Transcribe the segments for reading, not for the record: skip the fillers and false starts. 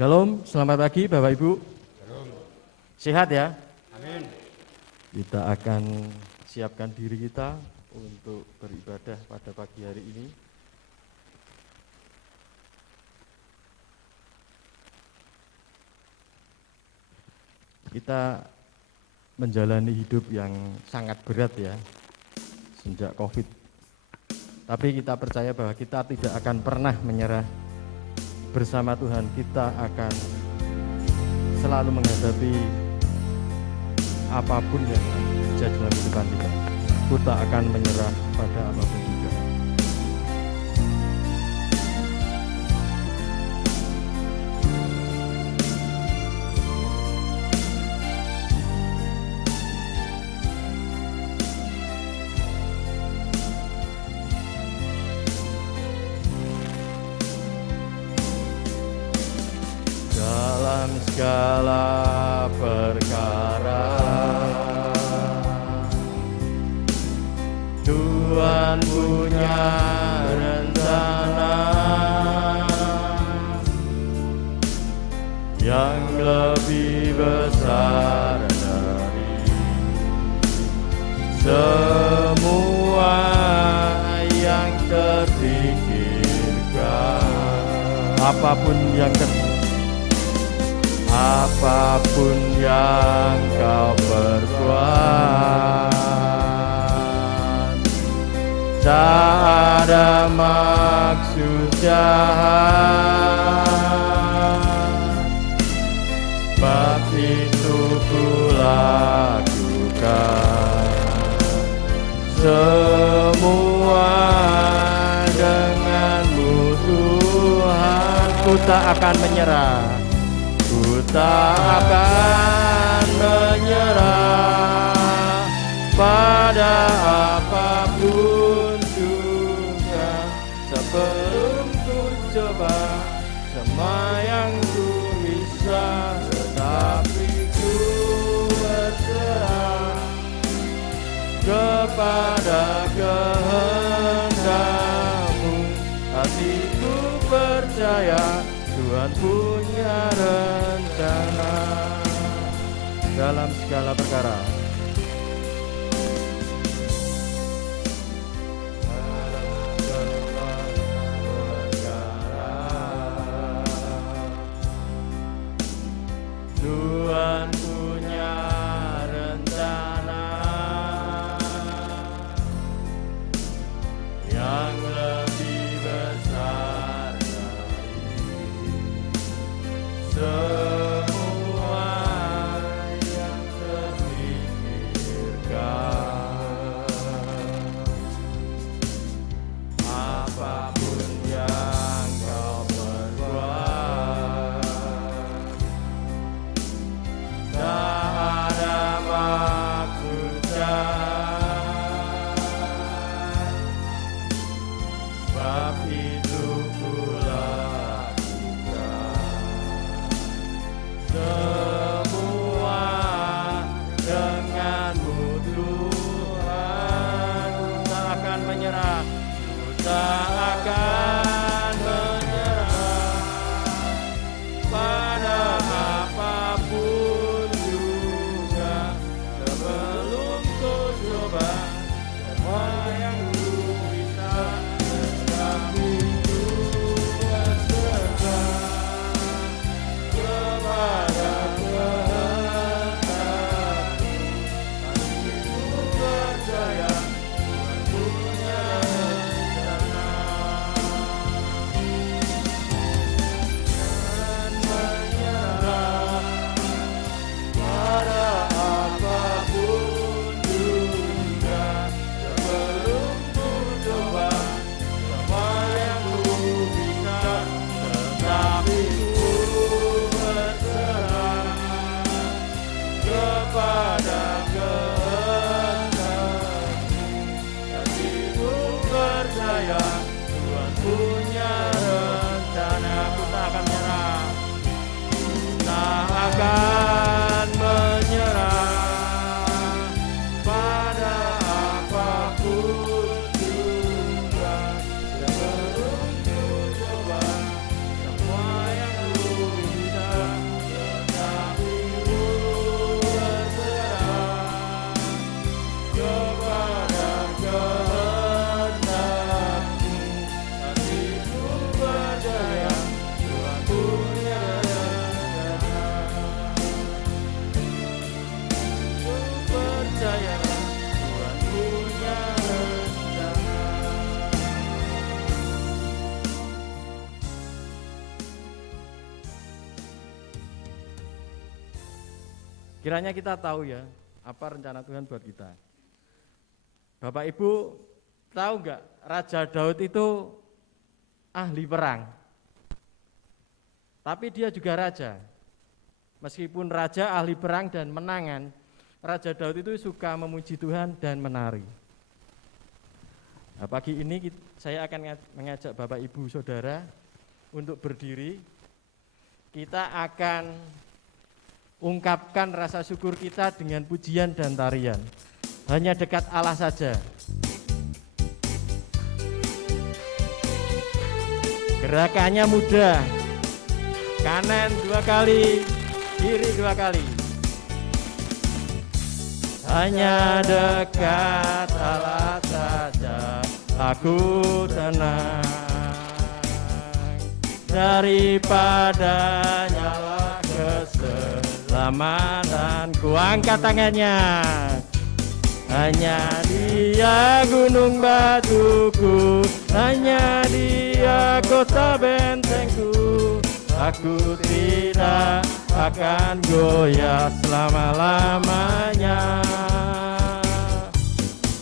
Shalom, selamat pagi Bapak Ibu. Shalom. Sehat ya? Amin. Kita akan siapkan diri kita untuk beribadah pada pagi hari ini. Kita menjalani hidup yang sangat berat ya, sejak COVID. Tapi kita percaya bahwa kita tidak akan pernah menyerah. Bersama Tuhan kita akan selalu menghadapi apapun yang terjadi dalam kehidupan kita. Kita akan menyerah pada apapun juga. Dalam segala perkara Tuhan punya rencana yang lebih besar dari semua yang terpikirkan. Apapun yang kau perbuat, tak ada maksud jahat, sebab itu ku lakukan semua denganmu Tuhan. Ku tak akan menyerah. Ku tak akan menyerah pada apapun juga. Sebelum ku coba semua yang ku bisa, tetapi ku berserah kepada kehendak-Mu. Hatiku percaya Tuhan punya rencana dalam segala perkara. Tuhan punya rencana yang lebih besar semua yang terpikirkan. Kiranya kita tahu ya, apa rencana Tuhan buat kita. Bapak Ibu tahu nggak, Raja Daud itu ahli perang. Tapi dia juga raja. Meskipun raja ahli perang dan menangan, Raja Daud itu suka memuji Tuhan dan menari. Nah, pagi ini saya akan mengajak Bapak Ibu Saudara untuk berdiri. Kita akan ungkapkan rasa syukur kita dengan pujian dan tarian. Hanya dekat Allah saja. Gerakannya mudah. Kanan 2 kali, kiri 2 kali. Hanya dekat Allah saja aku tenang, daripada nyala keselamatanku. Angkat tangannya. Hanya Dia gunung batuku, hanya Dia kota bentengku. Aku tidak akan goyah selama-lamanya.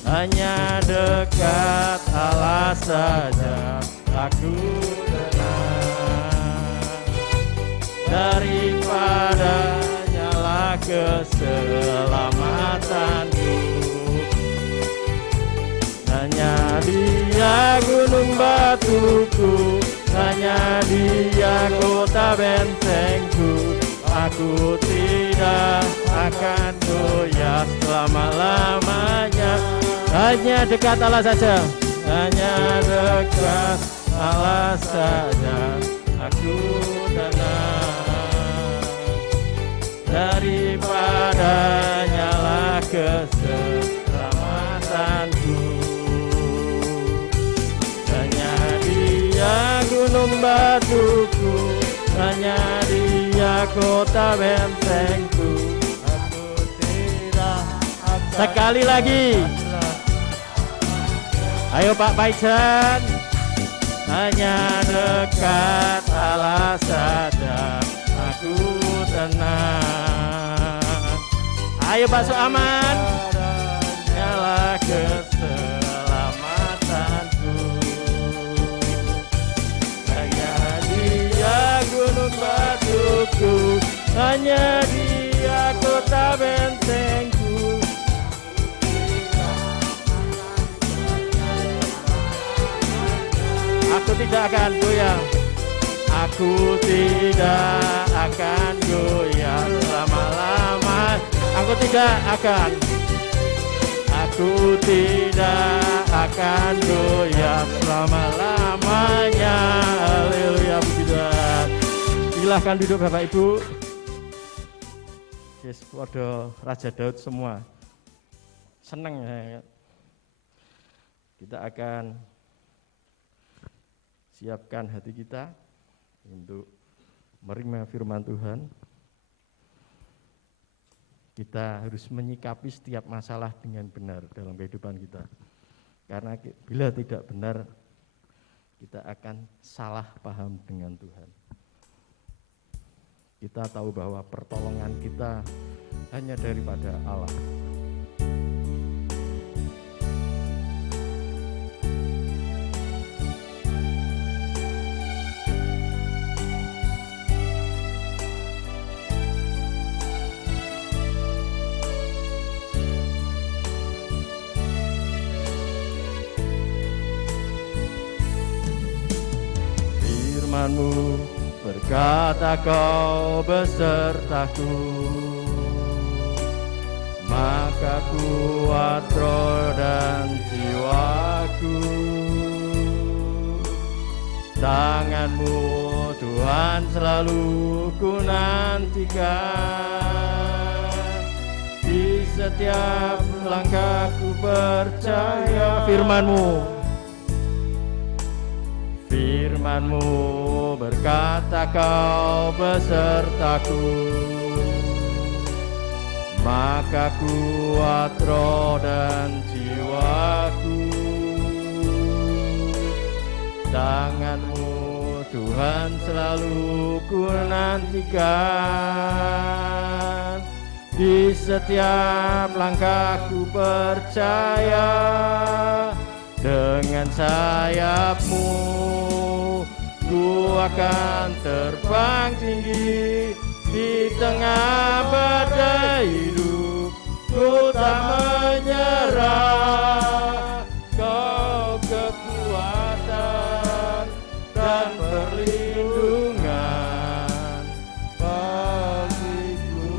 Hanya dekat Allah saja aku tenang, daripada nyala keselamatanku. Hanya Dia gunung batuku, hanya Dia kota bentengku. Aku tidak akan goyah selama-lamanya. Hanya dekat Allah saja, hanya dekat Allah saja aku tenang, daripada nyala keselamatanku. Hanya Dia gunung batuku, hanya Dia kota bentengku. Aku tidak akan. Sekali lagi. Ayo Pak Paijan. Hanya dekat Allah saja aku tenang. Ayo Pak Suaman. Nyala keselamatanku. Hanya Dia gunung batuku, hanya Dia kota bentengku. Aku tidak akan goyah. Aku tidak akan goyah selama-lama. Aku tidak akan. Aku tidak akan goyah selama-lamanya. Haleluya, puji Tuhan. Silahkan duduk Bapak Ibu. Yes, waduh, Raja Daud semua. Senang ya. Kita akan siapkan hati kita untuk menerima firman Tuhan. Kita harus menyikapi setiap masalah dengan benar dalam kehidupan kita. Karena bila tidak benar, kita akan salah paham dengan Tuhan. Kita tahu bahwa pertolongan kita hanya daripada Allah. Firman-Mu berkata Kau besertaku, maka kuat roh dan jiwaku. Tangan-Mu Tuhan selalu ku nantikan, di setiap langkahku percaya. Firman-Mu berkata Kau besertaku, maka kuat roh dan jiwaku. Tangan-Mu Tuhan selalu ku nantikan, Di setiap langkahku percaya, dengan sayapmu ku akan terbang tinggi. Di tengah badai hidup ku tak menyerah. Kau kekuatan dan perlindungan bagiku,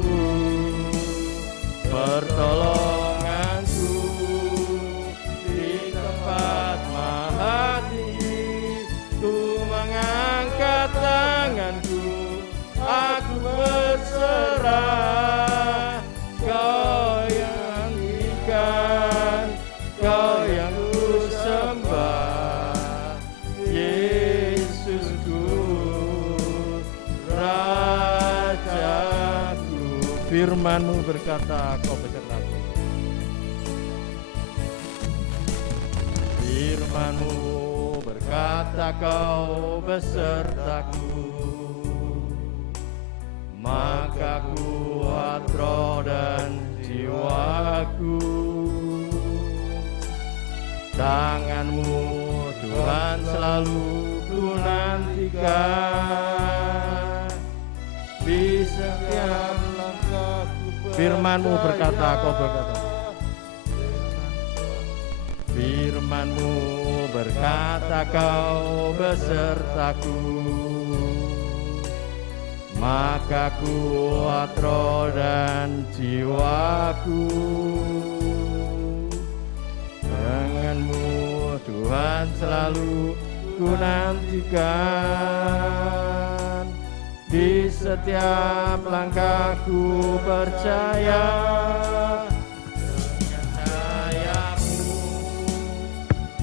pertolonganku di tempat maha tinggi. Ku mengangkat tanganku, aku berserah. Kau yang ikan, Kau yang ku sembah, Yesusku, Rajaku. Firman-Mu berkata, Kau besertaku. Firman-Mu berkata, Kau besertaku. Maka kuat roh dan jiwaku. Tangan-Mu Tuhan selalu ku nantikan. Di setiap langkahku Firman-Mu berkata, Kau berkata. Firman-Mu berkata, Kau besertaku. Maka kuat roh dan jiwaku. Dengan-Mu Tuhan selalu ku nantikan. Di setiap langkahku percaya, dengan sayap-Mu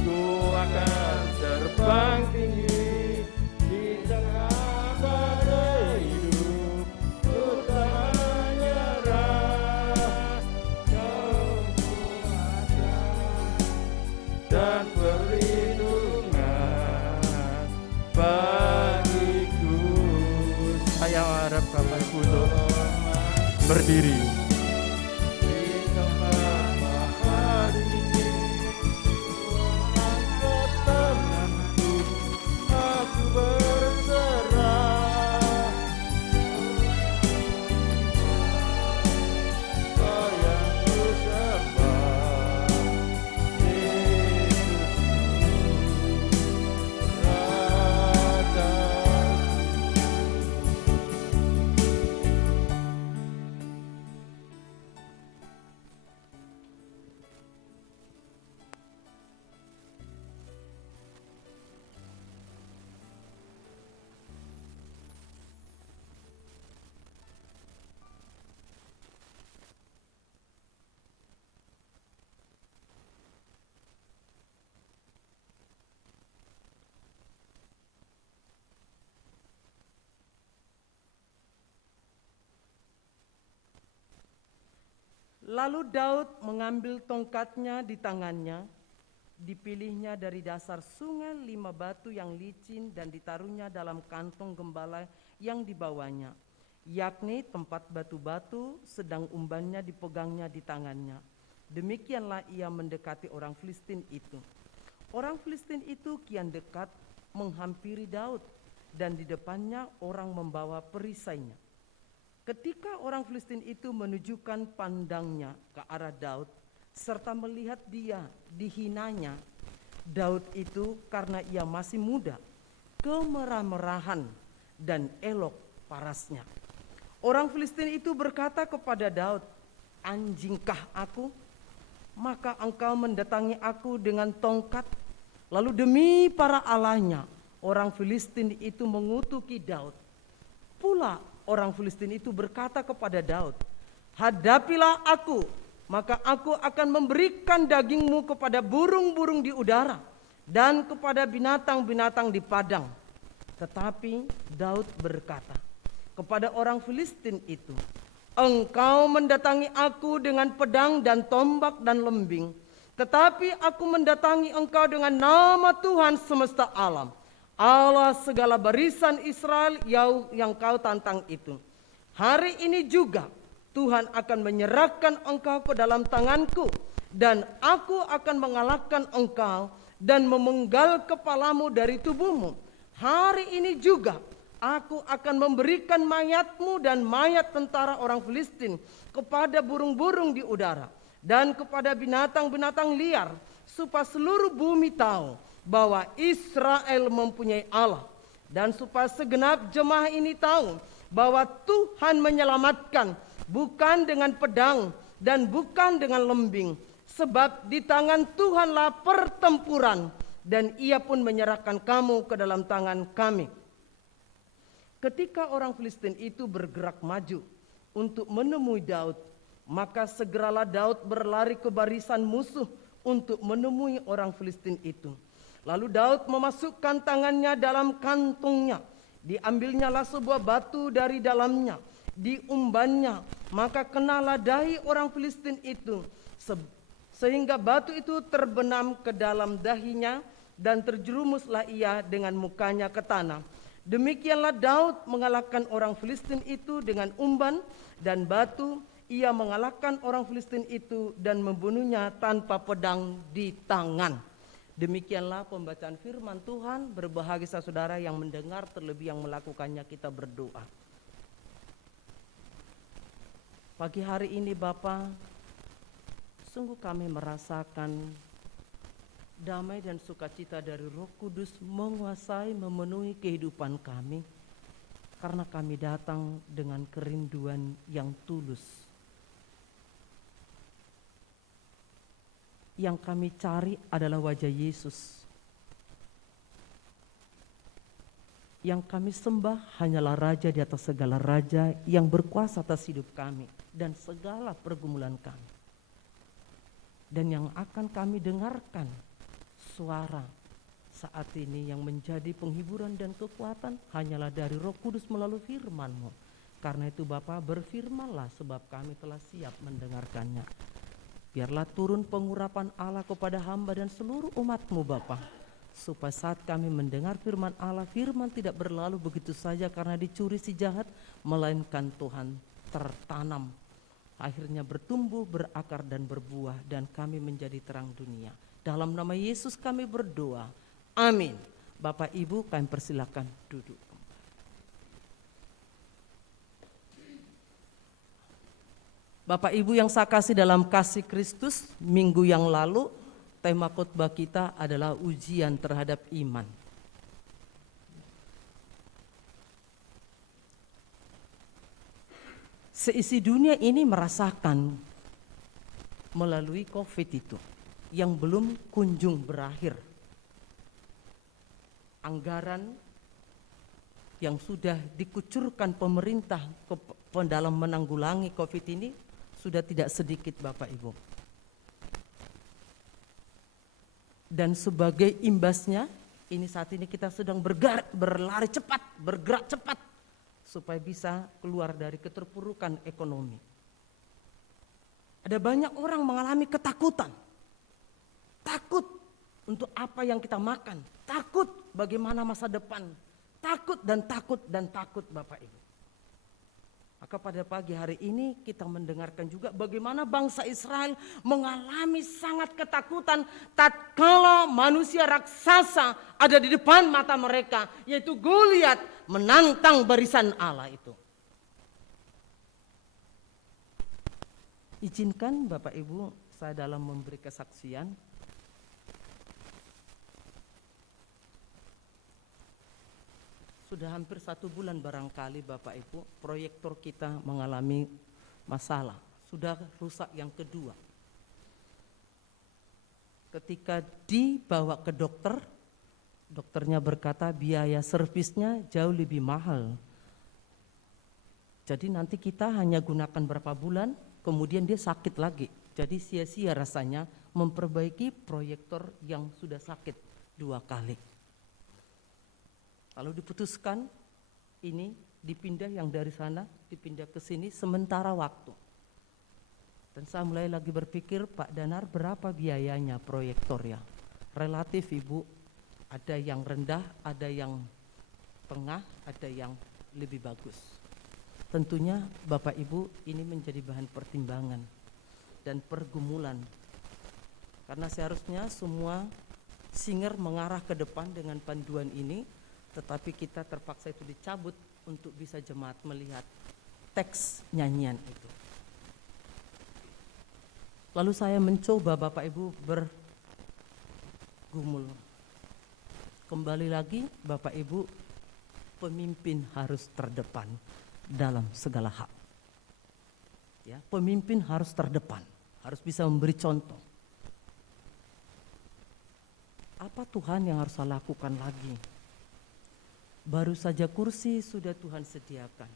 ku akan terbang tinggi. Di tengah badai hidup ku tak menyerah. Kau kuat dan perlindungan bagiku. Saya harap Bapak Ibu untuk berdiri. Di tempat maha tinggi, angkat tanganku, aku berserah. Kau yang ku sembah, Yesusku, Rajaku. Lalu Daud mengambil tongkatnya di tangannya, dipilihnya dari dasar sungai 5 batu yang licin dan ditaruhnya dalam kantong gembala yang dibawanya, yakni tempat batu-batu, sedang umbannya dipegangnya di tangannya. Demikianlah ia mendekati orang Filistin itu. Orang Filistin itu kian dekat menghampiri Daud, dan di depannya orang membawa perisainya. Ketika orang Filistin itu menunjukkan pandangnya ke arah Daud, serta melihat dia dihinanya, Daud itu karena ia masih muda, kemerah-merahan dan elok parasnya. Orang Filistin itu berkata kepada Daud, "Anjingkah aku? Maka engkau mendatangi aku dengan tongkat." Lalu demi para allahnya, orang Filistin itu mengutuki Daud. Pula orang Filistin itu berkata kepada Daud, "Hadapilah aku, maka aku akan memberikan dagingmu kepada burung-burung di udara dan kepada binatang-binatang di padang." Tetapi Daud berkata kepada orang Filistin itu, "Engkau mendatangi aku dengan pedang dan tombak dan lembing, tetapi aku mendatangi engkau dengan nama Tuhan semesta alam, Allah segala barisan Israel yang kau tantang itu. Hari ini juga Tuhan akan menyerahkan engkau ke dalam tanganku, dan aku akan mengalahkan engkau dan memenggal kepalamu dari tubuhmu. Hari ini juga aku akan memberikan mayatmu dan mayat tentara orang Filistin kepada burung-burung di udara dan kepada binatang-binatang liar, supaya seluruh bumi tahu bahwa Israel mempunyai Allah, dan supaya segenap jemaah ini tahu bahwa Tuhan menyelamatkan bukan dengan pedang dan bukan dengan lembing, sebab di tangan Tuhanlah pertempuran, dan Ia pun menyerahkan kamu ke dalam tangan kami. Ketika orang Filistin itu bergerak maju untuk menemui Daud, maka segeralah Daud berlari ke barisan musuh untuk menemui orang Filistin itu. Lalu Daud memasukkan tangannya dalam kantungnya, diambilnyalah sebuah batu dari dalamnya, diumbannya, maka kenalah dahi orang Filistin itu, sehingga batu itu terbenam ke dalam dahinya, dan terjerumuslah ia dengan mukanya ke tanah. Demikianlah Daud mengalahkan orang Filistin itu dengan umban dan batu. Ia mengalahkan orang Filistin itu dan membunuhnya tanpa pedang di tangan. Demikianlah pembacaan firman Tuhan. Berbahagia saudara yang mendengar, terlebih yang melakukannya. Kita berdoa. Pagi hari ini Bapa, sungguh kami merasakan damai dan sukacita dari Roh Kudus menguasai, memenuhi kehidupan kami, karena kami datang dengan kerinduan yang tulus. Yang kami cari adalah wajah Yesus. Yang kami sembah hanyalah Raja di atas segala raja, yang berkuasa atas hidup kami dan segala pergumulan kami. Dan yang akan kami dengarkan suara saat ini yang menjadi penghiburan dan kekuatan hanyalah dari Roh Kudus melalui firman-Mu. Karena itu Bapa, berfirmanlah, sebab kami telah siap mendengarkannya. Biarlah turun pengurapan Allah kepada hamba dan seluruh umat-Mu Bapa, supaya saat kami mendengar firman Allah, firman tidak berlalu begitu saja karena dicuri si jahat, melainkan Tuhan tertanam, akhirnya bertumbuh, berakar dan berbuah, dan kami menjadi terang dunia. Dalam nama Yesus kami berdoa. Amin. Bapak Ibu, kami persilakan duduk. Bapak Ibu yang saya kasih dalam kasih Kristus, minggu yang lalu tema khotbah kita adalah ujian terhadap iman. Seisi dunia ini merasakan melalui COVID itu yang belum kunjung berakhir. Anggaran yang sudah dikucurkan pemerintah dalam menanggulangi COVID ini sudah tidak sedikit Bapak Ibu. Dan sebagai imbasnya, ini saat ini kita sedang berlari cepat, bergerak cepat, supaya bisa keluar dari keterpurukan ekonomi. Ada banyak orang mengalami ketakutan. Takut untuk apa yang kita makan, takut bagaimana masa depan, takut dan takut dan takut Bapak Ibu. Maka pada pagi hari ini kita mendengarkan juga bagaimana bangsa Israel mengalami sangat ketakutan tatkala manusia raksasa ada di depan mata mereka, yaitu Goliat menantang barisan Allah itu. Izinkan Bapak Ibu saya dalam memberi kesaksian. Sudah hampir 1 bulan barangkali Bapak Ibu, proyektor kita mengalami masalah. Sudah rusak yang kedua. Ketika dibawa ke dokter, dokternya berkata biaya servisnya jauh lebih mahal. Jadi nanti kita hanya gunakan berapa bulan, kemudian dia sakit lagi. Jadi sia-sia rasanya memperbaiki proyektor yang sudah sakit 2 kali. Lalu diputuskan ini dipindah, yang dari sana dipindah ke sini sementara waktu. Dan saya mulai lagi berpikir, Pak Danar, berapa biayanya proyektor ya? Relatif Ibu, ada yang rendah, ada yang tengah, ada yang lebih bagus. tentunya Bapak Ibu ini menjadi bahan pertimbangan dan pergumulan. Karena seharusnya semua singer mengarah ke depan dengan panduan ini, tetapi kita terpaksa itu dicabut untuk bisa jemaat melihat teks nyanyian itu. Lalu saya mencoba Bapak Ibu bergumul. Kembali lagi Bapak Ibu, pemimpin harus terdepan dalam segala hal. Ya, pemimpin harus terdepan, harus bisa memberi contoh. Apa Tuhan yang harus saya lakukan lagi? Baru saja kursi sudah Tuhan sediakan.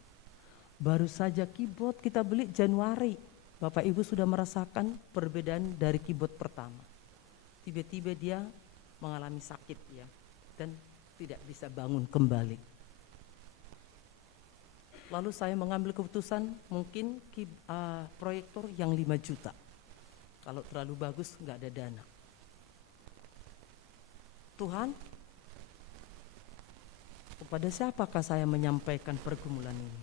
Baru saja keyboard kita beli Januari. Bapak Ibu sudah merasakan perbedaan dari keyboard pertama. Tiba-tiba dia mengalami sakit ya, dan tidak bisa bangun kembali. Lalu saya mengambil keputusan mungkin proyektor yang 5 juta. Kalau terlalu bagus nggak ada dana. Tuhan, kepada siapakah saya menyampaikan pergumulan ini?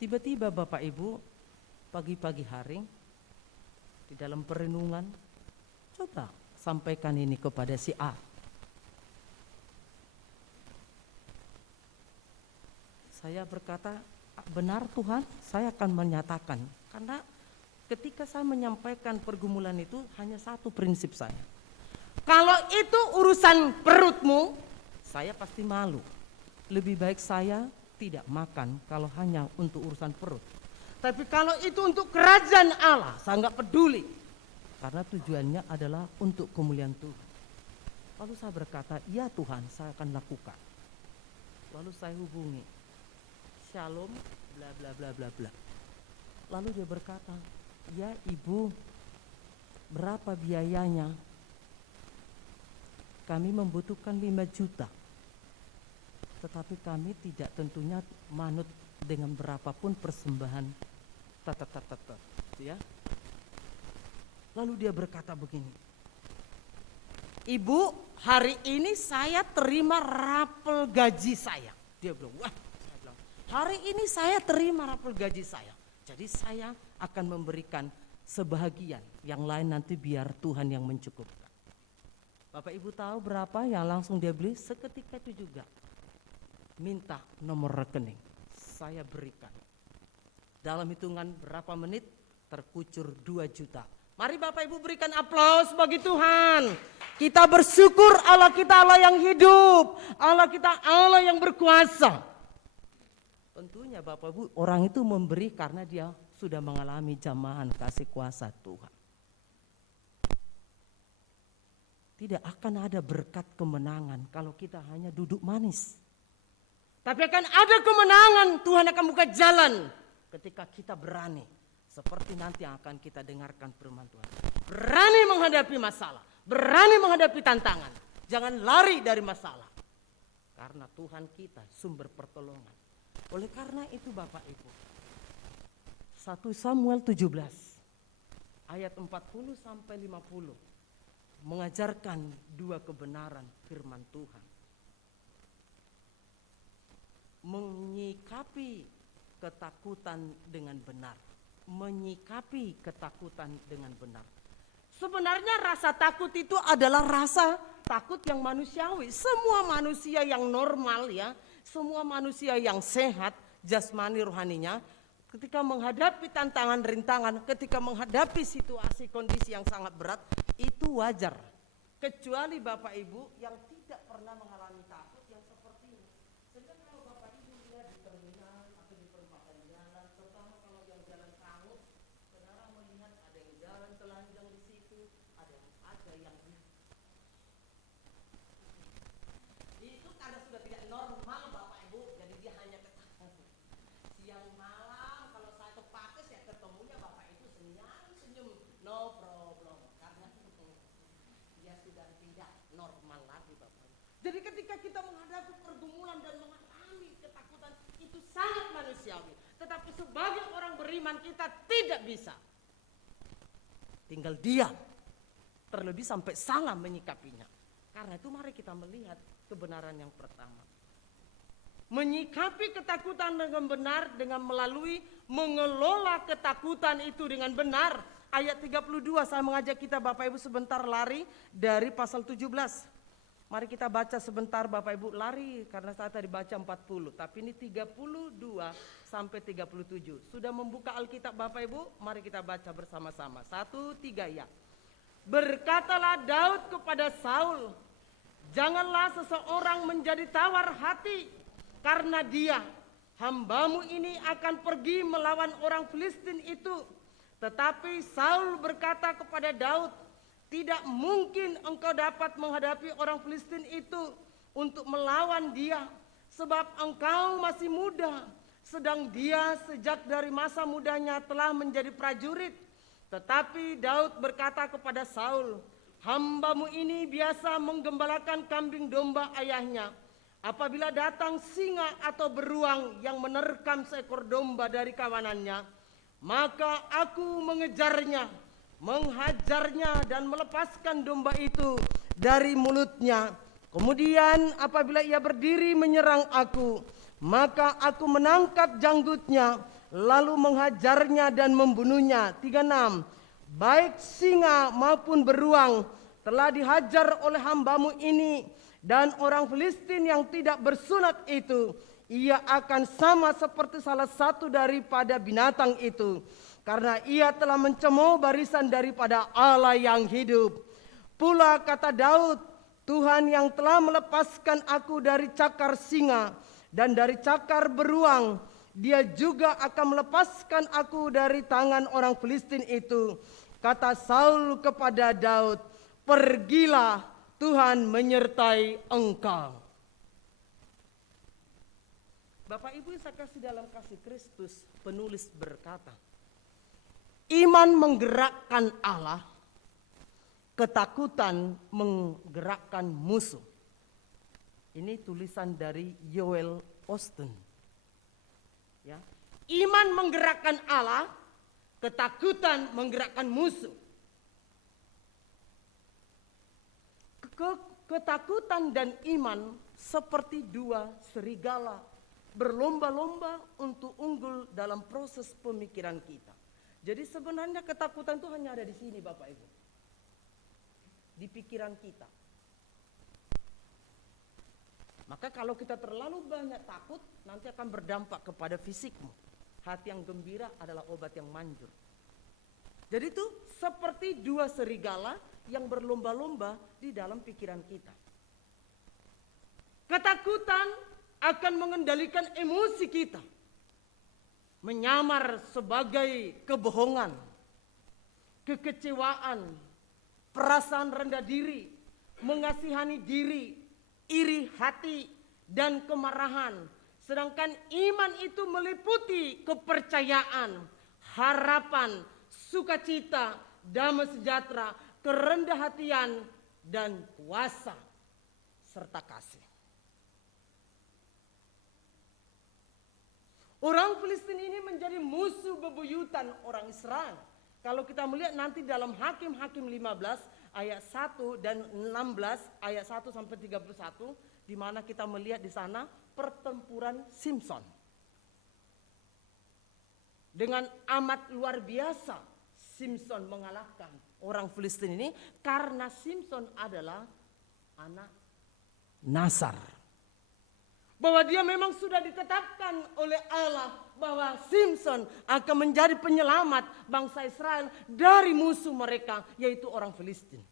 Tiba-tiba Bapak Ibu, pagi-pagi hari, di dalam perenungan, coba sampaikan ini kepada si A. Saya berkata, benar Tuhan, saya akan menyatakan. Karena ketika saya menyampaikan pergumulan itu hanya satu prinsip saya. Kalau itu urusan perutmu, saya pasti malu. Lebih baik saya tidak makan kalau hanya untuk urusan perut. Tapi kalau itu untuk kerajaan Allah, saya nggak peduli. Karena tujuannya adalah untuk kemuliaan Tuhan. Lalu saya berkata, ya Tuhan, saya akan lakukan. Lalu saya hubungi, Shalom, bla bla bla bla bla. Lalu dia berkata, ya Ibu, berapa biayanya? Kami membutuhkan 5 juta. Tetapi kami tidak tentunya manut dengan berapapun persembahan. Ya. Lalu dia berkata begini, Ibu, hari ini saya terima rapel gaji saya. Dia bilang, wah, saya bilang, hari ini saya terima rapel gaji saya. Jadi saya akan memberikan sebahagian, yang lain nanti biar Tuhan yang mencukupkan. Bapak Ibu tahu berapa yang langsung dia beli? Seketika itu juga. Minta nomor rekening, saya berikan. Dalam hitungan berapa menit terkucur 2 juta. Mari Bapak Ibu berikan aplaus bagi Tuhan. Kita bersyukur Allah kita Allah yang hidup, Allah kita Allah yang berkuasa. Tentunya Bapak Ibu, orang itu memberi karena dia sudah mengalami jamahan kasih kuasa Tuhan. Tidak akan ada berkat kemenangan kalau kita hanya duduk manis. Tapi akan ada kemenangan, Tuhan akan buka jalan ketika kita berani. Seperti nanti yang akan kita dengarkan firman Tuhan. Berani menghadapi masalah, berani menghadapi tantangan. Jangan lari dari masalah. Karena Tuhan kita sumber pertolongan. Oleh karena itu Bapak Ibu, 1 Samuel 17 ayat 40 sampai 50 mengajarkan 2 kebenaran firman Tuhan. Menyikapi ketakutan dengan benar. Menyikapi ketakutan dengan benar. Sebenarnya rasa takut itu adalah rasa takut yang manusiawi. Semua manusia yang normal ya, semua manusia yang sehat jasmani rohaninya, ketika menghadapi tantangan rintangan, ketika menghadapi situasi kondisi yang sangat berat, itu wajar. Kecuali Bapak Ibu yang tidak pernah mengalami takut yang seperti ini. Sedangkan kalau Bapak Ibu lihat di terminal atau di perempatan jalan, terutama kalau yang jalan sangut, saudara melihat ada yang jalan telanjang di situ, ada yang itu karena sudah tidak normal Bapak Ibu, jadi dia hanya ketakutan. Siang malam kalau saya ke Pakis ya ketemunya Bapak Ibu senyum, no problem, karena dia sudah tidak normal lagi Bapak Ibu. Jadi ketika kita menghadapi pergumulan dan mengalami ketakutan itu sangat manusiawi. Tetapi sebagai orang beriman kita tidak bisa. Tinggal diam. Terlebih sampai salah menyikapinya. Karena itu mari kita melihat kebenaran yang pertama. Menyikapi ketakutan dengan benar dengan melalui mengelola ketakutan itu dengan benar. Ayat 32 saya mengajak kita Bapak Ibu sebentar lari dari pasal 17. Mari kita baca sebentar Bapak Ibu, lari karena saya tadi baca 40. Tapi ini 32 sampai 37. Sudah membuka Alkitab Bapak Ibu? Mari kita baca bersama-sama. 1, 3 ya. Berkatalah Daud kepada Saul, janganlah seseorang menjadi tawar hati karena dia, hambamu ini akan pergi melawan orang Filistin itu. Tetapi Saul berkata kepada Daud, tidak mungkin engkau dapat menghadapi orang Filistin itu untuk melawan dia, sebab engkau masih muda, sedang dia sejak dari masa mudanya telah menjadi prajurit. Tetapi Daud berkata kepada Saul, hambamu ini biasa menggembalakan kambing domba ayahnya. Apabila datang singa atau beruang yang menerkam seekor domba dari kawanannya, maka aku mengejarnya, menghajarnya dan melepaskan domba itu dari mulutnya. Kemudian apabila ia berdiri menyerang aku, maka aku menangkap janggutnya, lalu menghajarnya dan membunuhnya. 36. Baik singa maupun beruang telah dihajar oleh hambamu ini, dan orang Filistin yang tidak bersunat itu, ia akan sama seperti salah satu daripada binatang itu, karena ia telah mencemooh barisan daripada Allah yang hidup. Pula kata Daud, Tuhan yang telah melepaskan aku dari cakar singa dan dari cakar beruang, dia juga akan melepaskan aku dari tangan orang Filistin itu. Kata Saul kepada Daud, pergilah, Tuhan menyertai engkau. Bapak Ibu yang saya kasih dalam kasih Kristus, penulis berkata, iman menggerakkan Allah, ketakutan menggerakkan musuh. Ini tulisan dari Joel Osteen. Ya. Iman menggerakkan Allah, ketakutan menggerakkan musuh. Ketakutan dan iman seperti dua serigala berlomba-lomba untuk unggul dalam proses pemikiran kita. Jadi sebenarnya ketakutan itu hanya ada di sini Bapak Ibu. Di pikiran kita. Maka kalau kita terlalu banyak takut, nanti akan berdampak kepada fisikmu. Hati yang gembira adalah obat yang manjur. Jadi itu seperti dua serigala yang berlomba-lomba di dalam pikiran kita. Ketakutan akan mengendalikan emosi kita. Menyamar sebagai kebohongan, kekecewaan, perasaan rendah diri, mengasihani diri, iri hati, dan kemarahan. Sedangkan iman itu meliputi kepercayaan, harapan, sukacita, damai sejahtera, kerendah hatian, dan kuasa, serta kasih. Orang Filistin ini menjadi musuh bebuyutan orang Israel. Kalau kita melihat nanti dalam Hakim-Hakim 15 ayat 1 dan 16 ayat 1 sampai 31, di mana kita melihat di sana pertempuran Simson. Dengan amat luar biasa Simson mengalahkan orang Filistin ini karena Simson adalah anak Nasar. Bahwa dia memang sudah ditetapkan oleh Allah bahwa Simson akan menjadi penyelamat bangsa Israel dari musuh mereka, yaitu orang Filistin.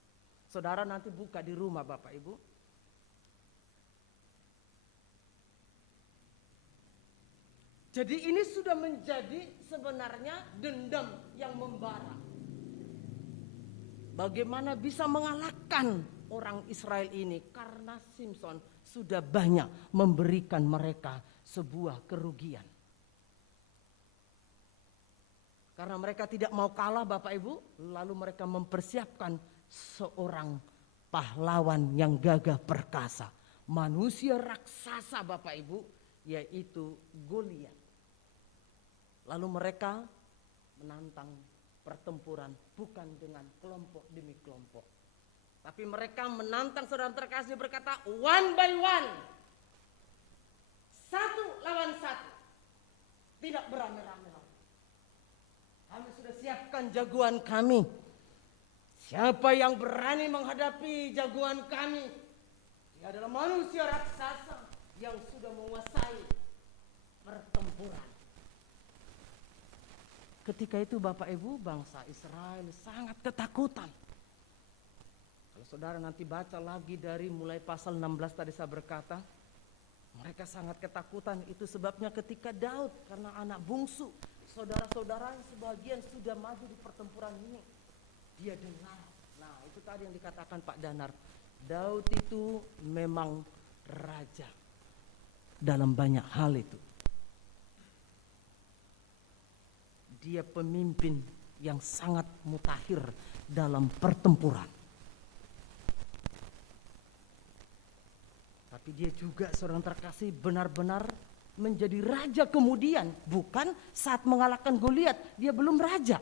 Saudara nanti buka di rumah Bapak Ibu. Jadi ini sudah menjadi sebenarnya dendam yang membara. Bagaimana bisa mengalahkan orang Israel ini? Karena Simson sudah banyak memberikan mereka sebuah kerugian. Karena mereka tidak mau kalah Bapak Ibu, lalu mereka mempersiapkan seorang pahlawan yang gagah perkasa. Manusia raksasa Bapak Ibu, yaitu Goliat. Lalu mereka menantang pertempuran bukan dengan kelompok demi kelompok. Tapi mereka menantang saudara terkasih berkata one by one. Satu Tidak beramai-ramai lagi. Kami sudah siapkan jagoan kami. Siapa yang berani menghadapi jagoan kami? Dia adalah manusia raksasa yang sudah menguasai pertempuran. Ketika itu Bapak Ibu, bangsa Israel sangat ketakutan. Kalau saudara nanti baca lagi dari mulai pasal 16 tadi saya berkata, mereka sangat ketakutan. Itu sebabnya ketika Daud, karena anak bungsu, saudara-saudara sebagian sudah maju di pertempuran ini, dia dengar. Nah, itu tadi yang dikatakan Pak Danar. Daud itu memang raja dalam banyak hal itu. Dia pemimpin yang sangat mutakhir dalam pertempuran. Tapi dia juga seorang terkasih benar-benar menjadi raja kemudian. Bukan saat mengalahkan Goliat, dia belum raja.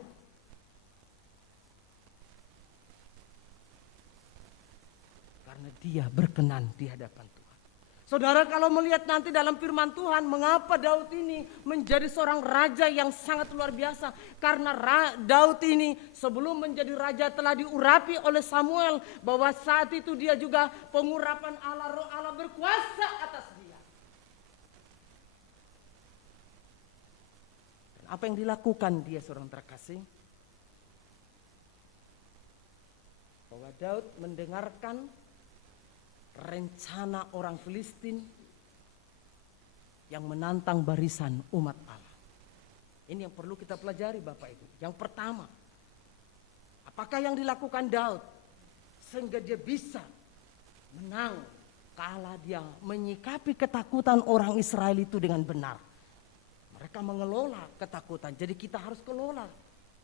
Karena dia berkenan di hadapan Tuhan. Saudara, kalau melihat nanti dalam firman Tuhan, mengapa Daud ini menjadi seorang raja yang sangat luar biasa? Karena Daud ini sebelum menjadi raja telah diurapi oleh Samuel bahwa saat itu dia juga pengurapan Allah, roh Allah berkuasa atas dia. Dan apa yang dilakukan dia seorang terkasih? Bahwa Daud mendengarkan rencana orang Filistin yang menantang barisan umat Allah. Ini yang perlu kita pelajari Bapak Ibu. Yang pertama, apakah yang dilakukan Daud sehingga dia bisa menang kala dia menyikapi ketakutan orang Israel itu dengan benar. Mereka mengelola ketakutan. Jadi kita harus kelola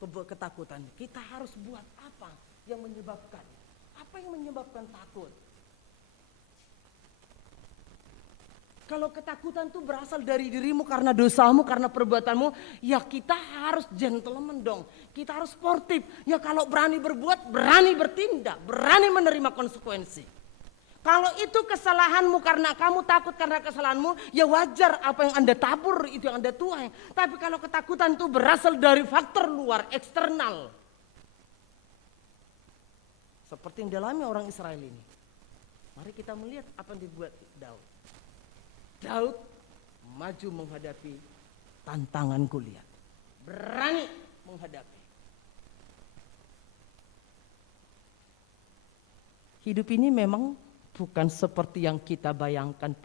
ketakutan. Kita harus buat apa yang menyebabkan? Apa yang menyebabkan takut? Kalau ketakutan itu berasal dari dirimu karena dosamu, karena perbuatanmu, ya kita harus gentleman dong. Kita harus sportif. Ya kalau berani berbuat, berani bertindak, berani menerima konsekuensi. Kalau itu kesalahanmu karena kamu takut karena kesalahanmu, ya wajar apa yang Anda tabur itu yang Anda tuai. Tapi kalau ketakutan itu berasal dari faktor luar, eksternal. Seperti yang dialami orang Israel ini. Mari kita melihat apa yang dibuat Daud. Daud maju menghadapi tantangan Goliat. Berani menghadapi. Hidup ini memang bukan seperti yang kita bayangkan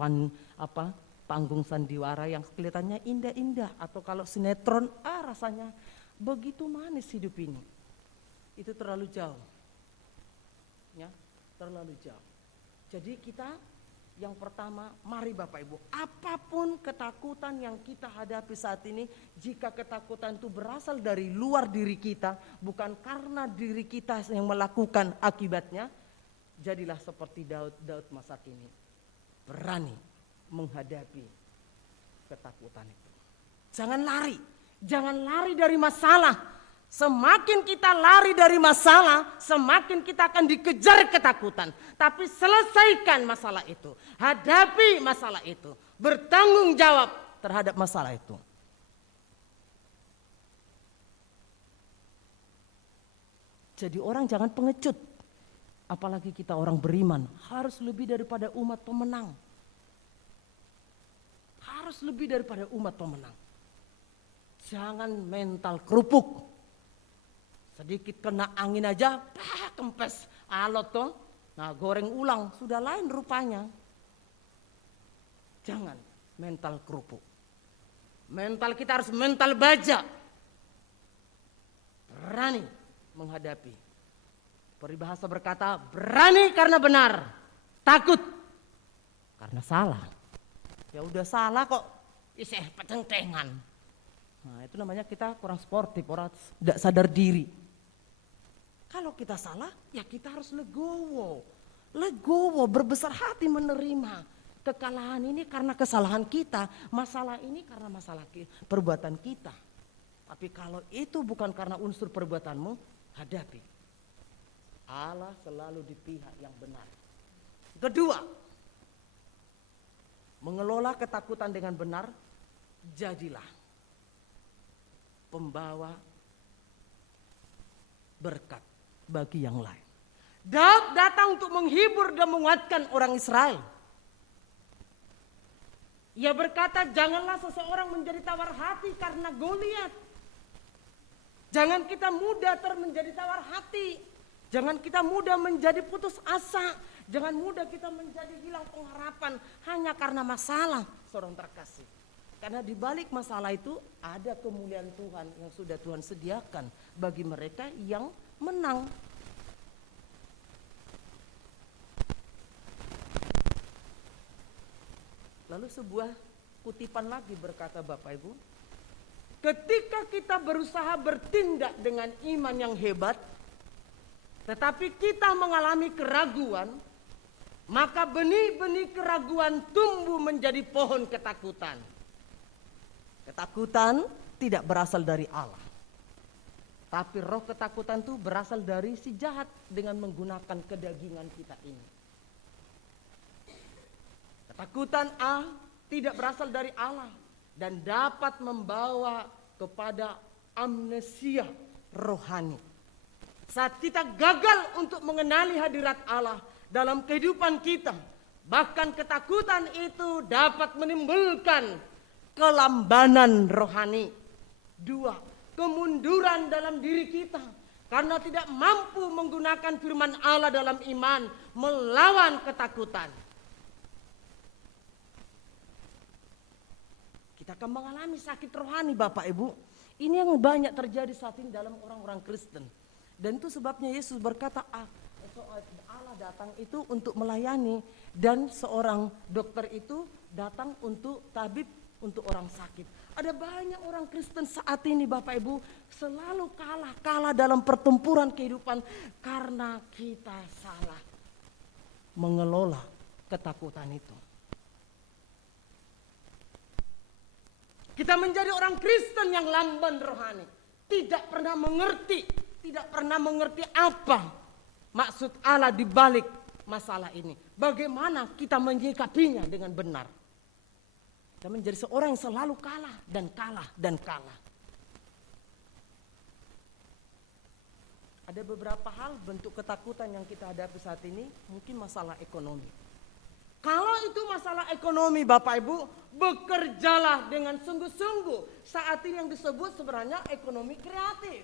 panggung sandiwara yang kelihatannya indah-indah. Atau kalau sinetron, rasanya begitu manis hidup ini. Itu terlalu jauh. Ya, terlalu jauh. Jadi kita yang pertama, mari Bapak Ibu, apapun ketakutan yang kita hadapi saat ini, jika ketakutan itu berasal dari luar diri kita, bukan karena diri kita yang melakukan akibatnya, jadilah seperti Daud masa kini, berani menghadapi ketakutan itu. Jangan lari dari masalah. Semakin kita lari dari masalah, semakin kita akan dikejar ketakutan. Tapi selesaikan masalah itu, hadapi masalah itu, bertanggung jawab terhadap masalah itu. Jadi orang jangan pengecut, apalagi kita orang beriman, harus lebih daripada umat pemenang. Harus lebih daripada umat pemenang. Jangan mental kerupuk. Sedikit kena angin aja, kempes alot toh. Nah, goreng ulang, sudah lain rupanya. Jangan mental kerupuk. Mental kita harus mental baja. Berani menghadapi. Peribahasa berkata, berani karena benar, takut karena salah. Ya udah salah kok, iseh peteng-tengan. Nah, itu namanya kita kurang sportif, orang tidak sadar diri. Kalau kita salah, ya kita harus legowo. Legowo, berbesar hati menerima. Kekalahan ini karena kesalahan kita. Masalah ini karena masalah perbuatan kita. Tapi kalau itu bukan karena unsur perbuatanmu, hadapi. Allah selalu di pihak yang benar. Kedua, mengelola ketakutan dengan benar, jadilah pembawa berkat bagi yang lain. Daud datang untuk menghibur dan menguatkan orang Israel. Ia berkata, janganlah seseorang menjadi tawar hati karena Goliat. Jangan kita mudah menjadi tawar hati. Jangan kita mudah menjadi putus asa. Jangan mudah kita menjadi hilang pengharapan hanya karena masalah, seorang terkasih. Karena di balik masalah itu ada kemuliaan Tuhan yang sudah Tuhan sediakan bagi mereka yang menang. Lalu sebuah kutipan lagi berkata Bapak Ibu, ketika kita berusaha bertindak dengan iman yang hebat, tetapi kita mengalami keraguan, maka benih-benih keraguan tumbuh menjadi pohon ketakutan. Ketakutan tidak berasal dari Allah, tapi roh ketakutan itu berasal dari si jahat dengan menggunakan kedagingan kita ini. Ketakutan tidak berasal dari Allah dan dapat membawa kepada amnesia rohani. Saat kita gagal untuk mengenali hadirat Allah dalam kehidupan kita, bahkan ketakutan itu dapat menimbulkan kelambanan rohani. 2, kemunduran dalam diri kita karena tidak mampu menggunakan firman Allah dalam iman melawan ketakutan. Kita akan mengalami sakit rohani Bapak Ibu. Ini yang banyak terjadi saat ini dalam orang-orang Kristen. Dan itu sebabnya Yesus berkata, Allah datang itu untuk melayani, dan seorang dokter itu datang untuk tabib untuk orang sakit. Ada banyak orang Kristen saat ini Bapak Ibu selalu kalah dalam pertempuran kehidupan karena kita salah mengelola ketakutan itu. Kita menjadi orang Kristen yang lamban rohani, tidak pernah mengerti apa maksud Allah di balik masalah ini. Bagaimana kita menyikapinya dengan benar. Kita menjadi seorang yang selalu kalah dan kalah. Ada beberapa hal bentuk ketakutan yang kita hadapi saat ini, mungkin masalah ekonomi. Kalau itu masalah ekonomi Bapak Ibu, bekerjalah dengan sungguh-sungguh. Saat ini yang disebut sebenarnya ekonomi kreatif.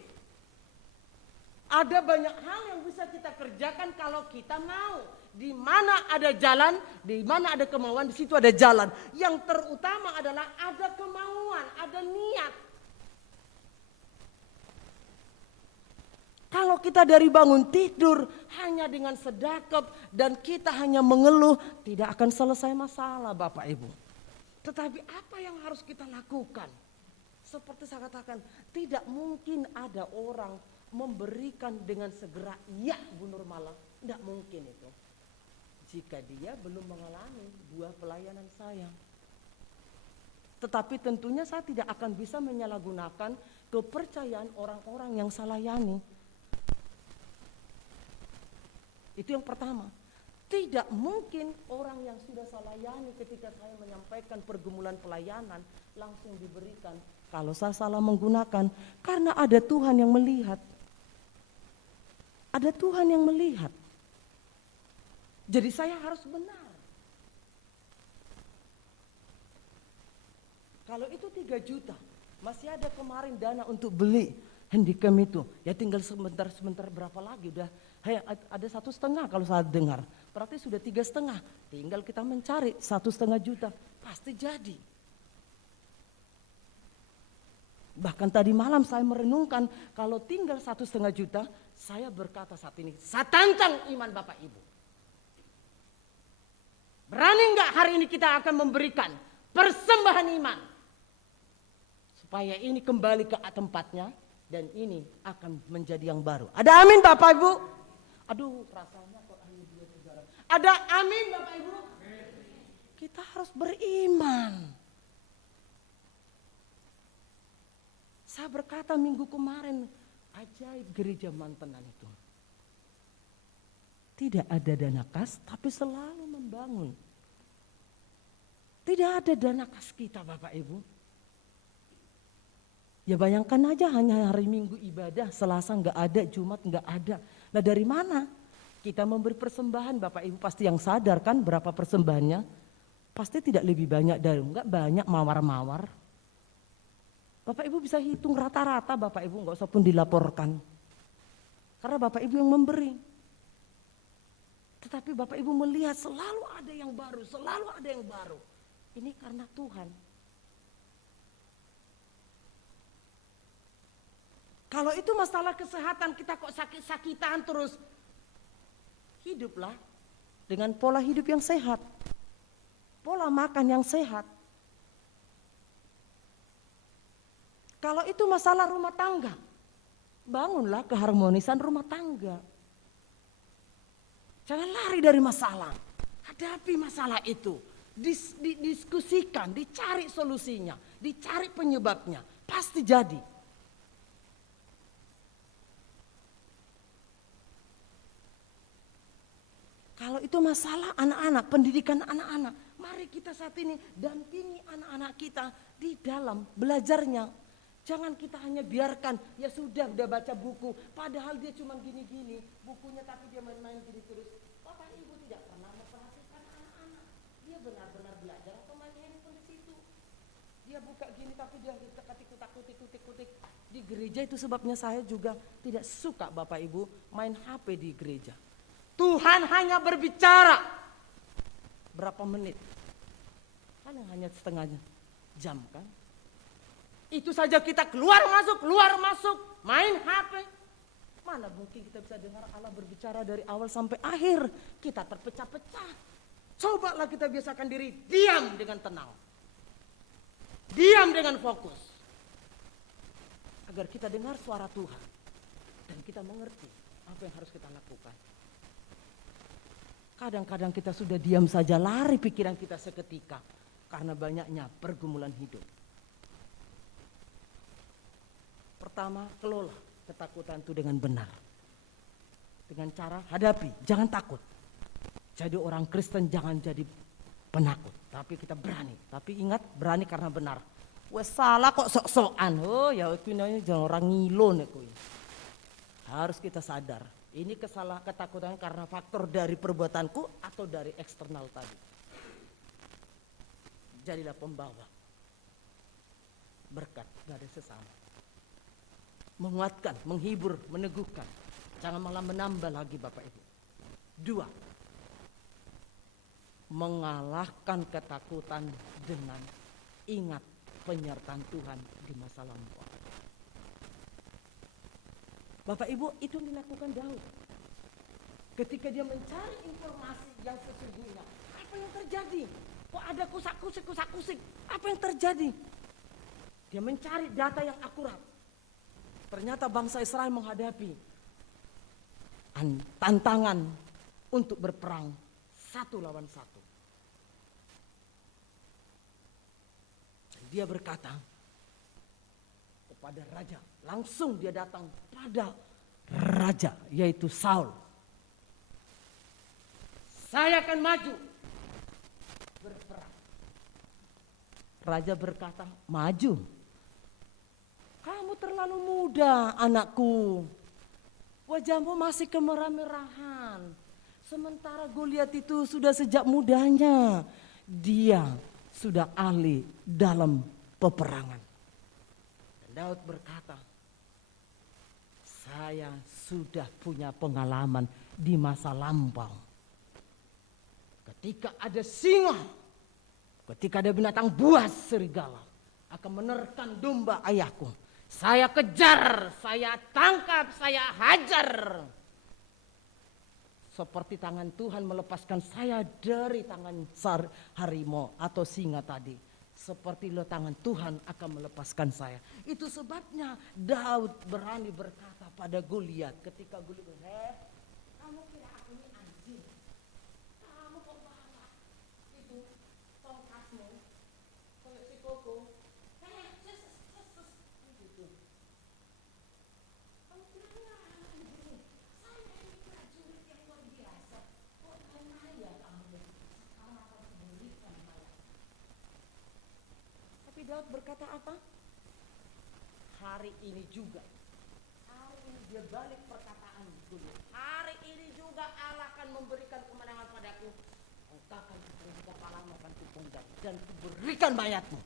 Ada banyak hal yang bisa kita kerjakan kalau kita mau. Di mana ada jalan, di mana ada kemauan, di situ ada jalan. Yang terutama adalah ada kemauan, ada niat. Kalau kita dari bangun tidur hanya dengan sedekap dan kita hanya mengeluh, tidak akan selesai masalah Bapak Ibu. Tetapi apa yang harus kita lakukan? Seperti saya katakan, tidak mungkin ada orang memberikan dengan segera, ya Bu Nurmala, tidak mungkin itu. Jika dia belum mengalami buah pelayanan saya. Tetapi tentunya saya tidak akan bisa menyalahgunakan kepercayaan orang-orang yang saya layani. Itu yang pertama. Tidak mungkin orang yang sudah saya layani ketika saya menyampaikan pergumulan pelayanan langsung diberikan kalau saya salah menggunakan, karena ada Tuhan yang melihat. Ada Tuhan yang melihat. Jadi saya harus benar. Kalau itu 3 juta, masih ada kemarin dana untuk beli handycam itu. Ya tinggal sebentar berapa lagi udah. Ada 1,5 kalau saya dengar. Berarti sudah 3,5. Tinggal kita mencari 1,5 juta. Pasti jadi. Bahkan tadi malam saya merenungkan kalau tinggal 1,5 juta. Saya berkata saat ini, saya tantang iman Bapak Ibu. Berani enggak hari ini kita akan memberikan persembahan iman. Supaya ini kembali ke tempatnya. Dan ini akan menjadi yang baru. Ada amin Bapak Ibu? Aduh rasanya kok hanya 2 Ada amin Bapak Ibu? Kita harus beriman. Saya berkata minggu kemarin, ajaib gereja Mantenan itu. Tidak ada dana kas tapi selalu membangun. Tidak ada dana kas kita Bapak Ibu. Ya bayangkan aja hanya hari Minggu ibadah, Selasa nggak ada, Jumat nggak ada. Nah dari mana kita memberi persembahan? Bapak Ibu pasti yang sadar kan berapa persembahannya? Pasti tidak lebih banyak dari, nggak banyak mawar-mawar. Bapak Ibu bisa hitung rata-rata, Bapak Ibu nggak usah pun dilaporkan. Karena Bapak Ibu yang memberi. Tetapi Bapak Ibu melihat selalu ada yang baru, selalu ada yang baru. Ini karena Tuhan. Kalau itu masalah kesehatan, kita kok sakit-sakitan terus. Hiduplah dengan pola hidup yang sehat. Pola makan yang sehat. Kalau itu masalah rumah tangga, bangunlah keharmonisan rumah tangga. Jangan lari dari masalah. Hadapi masalah itu. Diskusikan, dicari solusinya, dicari penyebabnya. Pasti jadi. Kalau itu masalah anak-anak, pendidikan anak-anak, mari kita saat ini dampingi anak-anak kita di dalam belajarnya. Jangan kita hanya biarkan, ya sudah baca buku, padahal dia cuma gini-gini bukunya tapi dia main-main gini terus. Bapak Ibu tidak pernah memperhatikan anak-anak. Dia benar-benar belajar atau main handphone di situ. Dia buka gini tapi dia kutik-kutik. Di gereja itu sebabnya saya juga tidak suka Bapak Ibu main HP di gereja. Tuhan hanya berbicara berapa menit? Kan hanya setengah jam kan? Itu saja kita keluar masuk, main HP. Mana mungkin kita bisa dengar Allah berbicara dari awal sampai akhir? Kita terpecah-pecah. Cobalah kita biasakan diri diam dengan tenang. Diam dengan fokus. Agar kita dengar suara Tuhan. Dan kita mengerti apa yang harus kita lakukan. Kadang-kadang kita sudah diam saja, lari pikiran kita seketika karena banyaknya pergumulan hidup. Pertama, kelola ketakutan itu dengan benar. Dengan cara hadapi, jangan takut. Jadi orang Kristen jangan jadi penakut, tapi kita berani. Tapi ingat, berani karena benar. Wes salah kok sok-sokan. Oh ya jangan orang ngilo nih kuy. Harus kita sadar. Ini ketakutan karena faktor dari perbuatanku atau dari eksternal tadi. Jadilah pembawa berkat dari sesama. Menguatkan, menghibur, meneguhkan. Jangan malah menambah lagi Bapak Ibu. 2. Mengalahkan ketakutan dengan ingat penyertaan Tuhan di masa lampau. Bapak Ibu, itu dilakukan Daud. Ketika dia mencari informasi yang sesungguhnya, apa yang terjadi? Kok ada kusak-kusik? Apa yang terjadi? Dia mencari data yang akurat. Ternyata bangsa Israel menghadapi tantangan untuk berperang 1 lawan 1. Dan dia berkata kepada raja, langsung dia datang pada raja yaitu Saul. Saya akan maju berperang. Raja berkata, maju? Kamu terlalu muda anakku. Wajahmu masih kemerah-merahan. Sementara Goliat itu sudah sejak mudanya. Dia sudah ahli dalam peperangan. Dan Daud berkata, saya sudah punya pengalaman di masa lampau. Ketika ada singa, ketika ada binatang buas serigala akan menerkam domba ayahku, saya kejar, saya tangkap, saya hajar. Seperti tangan Tuhan melepaskan saya dari tangan harimau atau singa tadi. Seperti tangan Tuhan akan melepaskan saya. Itu sebabnya Daud berani berkata pada Goliat ketika Goliat berkata, kamu kira aku ini anjing? Kamu kok bawa itu tongkatmu, kayak si Koko, gitu. Kamu kira ini anjing? Saya ini prajurit yang luar biasa. Kok kaya kamu? Sekarang akan diberikan saya. Tapi Daud berkata apa? hari ini juga. Hari ini dia balik perkataan Goliat. Hari ini juga Allah akan memberikan kemenangan padaku. Engkau akan kupungkap kepalamu, akan kupungkap dan kuberikan mayatmu.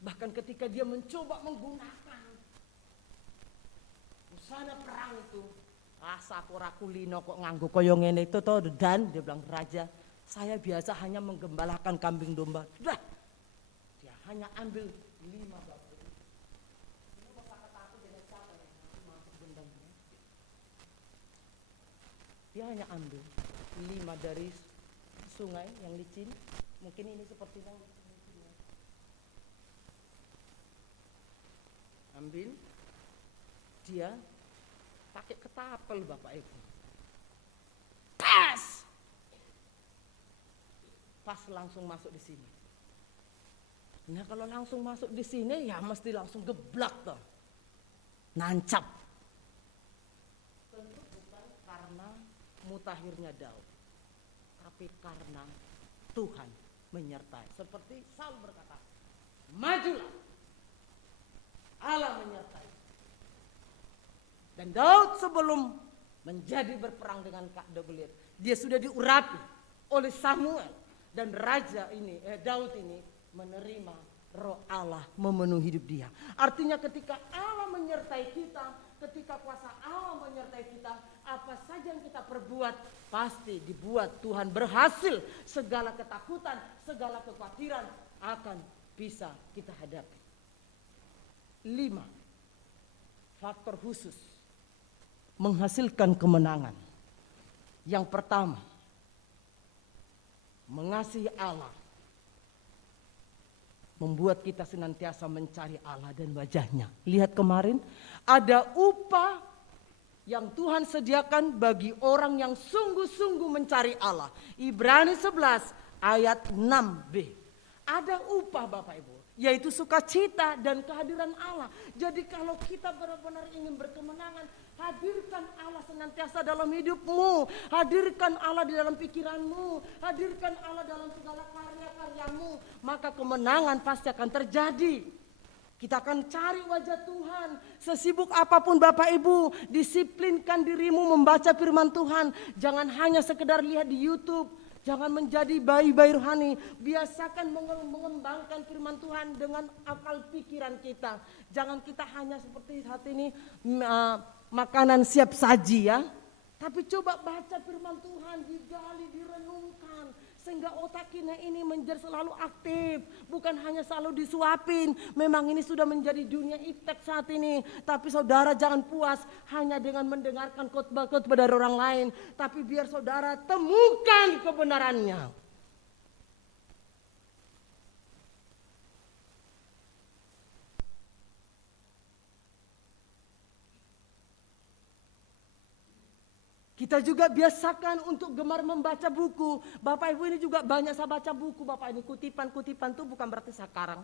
Bahkan ketika dia mencoba menggunakan busana perang itu, rasa kulino kok nganggo koyo ngene itu toh, dan dia bilang, raja, saya biasa hanya menggembalakan kambing domba. Sudah, dia hanya ambil 5 batu. Ini bapak kata aku dengan siapa yang masuk gendangnya? Dia hanya ambil 5 dari sungai yang licin. Mungkin ini seperti yang ambil, dia pakai ketapel Bapak Ibu. Pas langsung masuk di sini. Nah kalau langsung masuk di sini ya mesti langsung geblak toh, nancap. Tentu bukan karena mutakhirnya Daud, tapi karena Tuhan menyertai. Seperti Saul berkata, majulah, Allah menyertai. Dan Daud sebelum menjadi berperang dengan Goliat, dia sudah diurapi oleh Samuel, dan raja ini, Daud ini menerima roh Allah memenuhi hidup dia. Artinya ketika Allah menyertai kita, ketika kuasa Allah menyertai kita, apa saja yang kita perbuat pasti dibuat Tuhan berhasil. Segala ketakutan, segala kekhawatiran akan bisa kita hadapi. 5 faktor khusus menghasilkan kemenangan. Yang pertama, mengasihi Allah membuat kita senantiasa mencari Allah dan wajahnya. Lihat kemarin, ada upah yang Tuhan sediakan bagi orang yang sungguh-sungguh mencari Allah. Ibrani 11 ayat 6b. Ada upah Bapak Ibu, yaitu sukacita dan kehadiran Allah. Jadi kalau kita benar-benar ingin berkemenangan, hadirkan Allah senantiasa dalam hidupmu, hadirkan Allah di dalam pikiranmu, hadirkan Allah dalam segala karya-karyamu, maka kemenangan pasti akan terjadi. Kita akan cari wajah Tuhan. Sesibuk apapun Bapak Ibu, disiplinkan dirimu membaca firman Tuhan. Jangan hanya sekedar lihat di YouTube. Jangan menjadi bayi-bayi rohani. Biasakan mengembangkan firman Tuhan dengan akal pikiran kita. Jangan kita hanya seperti saat ini makanan siap saji ya. Tapi coba baca firman Tuhan, digali, direnungkan. Sehingga otak kita ini menjadi selalu aktif. Bukan hanya selalu disuapin. Memang ini sudah menjadi dunia iptek saat ini. Tapi saudara jangan puas hanya dengan mendengarkan khotbah-khotbah dari orang lain. Tapi biar saudara temukan kebenarannya. Kita juga biasakan untuk gemar membaca buku. Bapak Ibu ini juga banyak saya baca buku. Bapak ini kutipan-kutipan itu bukan berarti sekarang.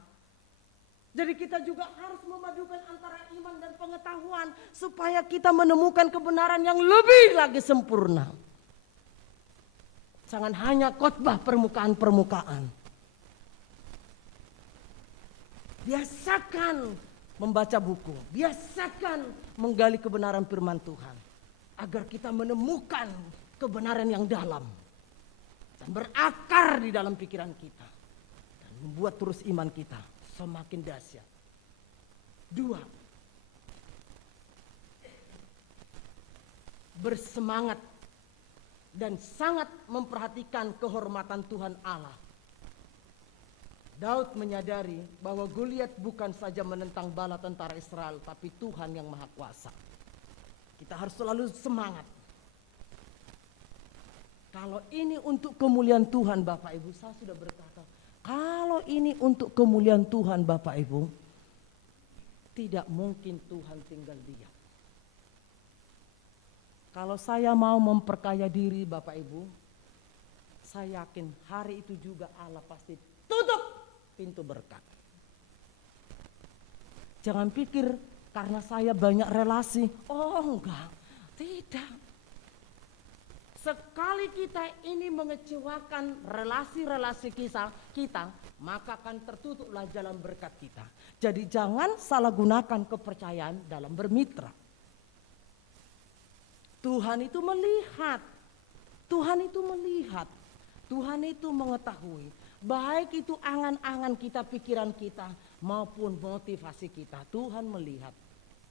Jadi kita juga harus memadukan antara iman dan pengetahuan. Supaya kita menemukan kebenaran yang lebih lagi sempurna. Jangan hanya khotbah permukaan-permukaan. Biasakan membaca buku. Biasakan menggali kebenaran firman Tuhan. Agar kita menemukan kebenaran yang dalam dan berakar di dalam pikiran kita dan membuat terus iman kita semakin dahsyat. 2, bersemangat dan sangat memperhatikan kehormatan Tuhan Allah. Daud menyadari bahwa Goliat bukan saja menentang bala tentara Israel, tapi Tuhan yang Maha Kuasa. Kita harus selalu semangat. Kalau ini untuk kemuliaan Tuhan Bapak Ibu, saya sudah berkata, kalau ini untuk kemuliaan Tuhan Bapak Ibu, tidak mungkin Tuhan tinggal diam. Kalau saya mau memperkaya diri Bapak Ibu, saya yakin hari itu juga Allah pasti tutup pintu berkat. Jangan pikir karena saya banyak relasi. Oh enggak, tidak. Sekali kita ini mengecewakan relasi-relasi kita, maka akan tertutuplah jalan berkat kita. Jadi jangan salah gunakan kepercayaan dalam bermitra. Tuhan itu melihat, Tuhan itu melihat, Tuhan itu mengetahui. Baik itu angan-angan kita, pikiran kita, maupun motivasi kita, Tuhan melihat.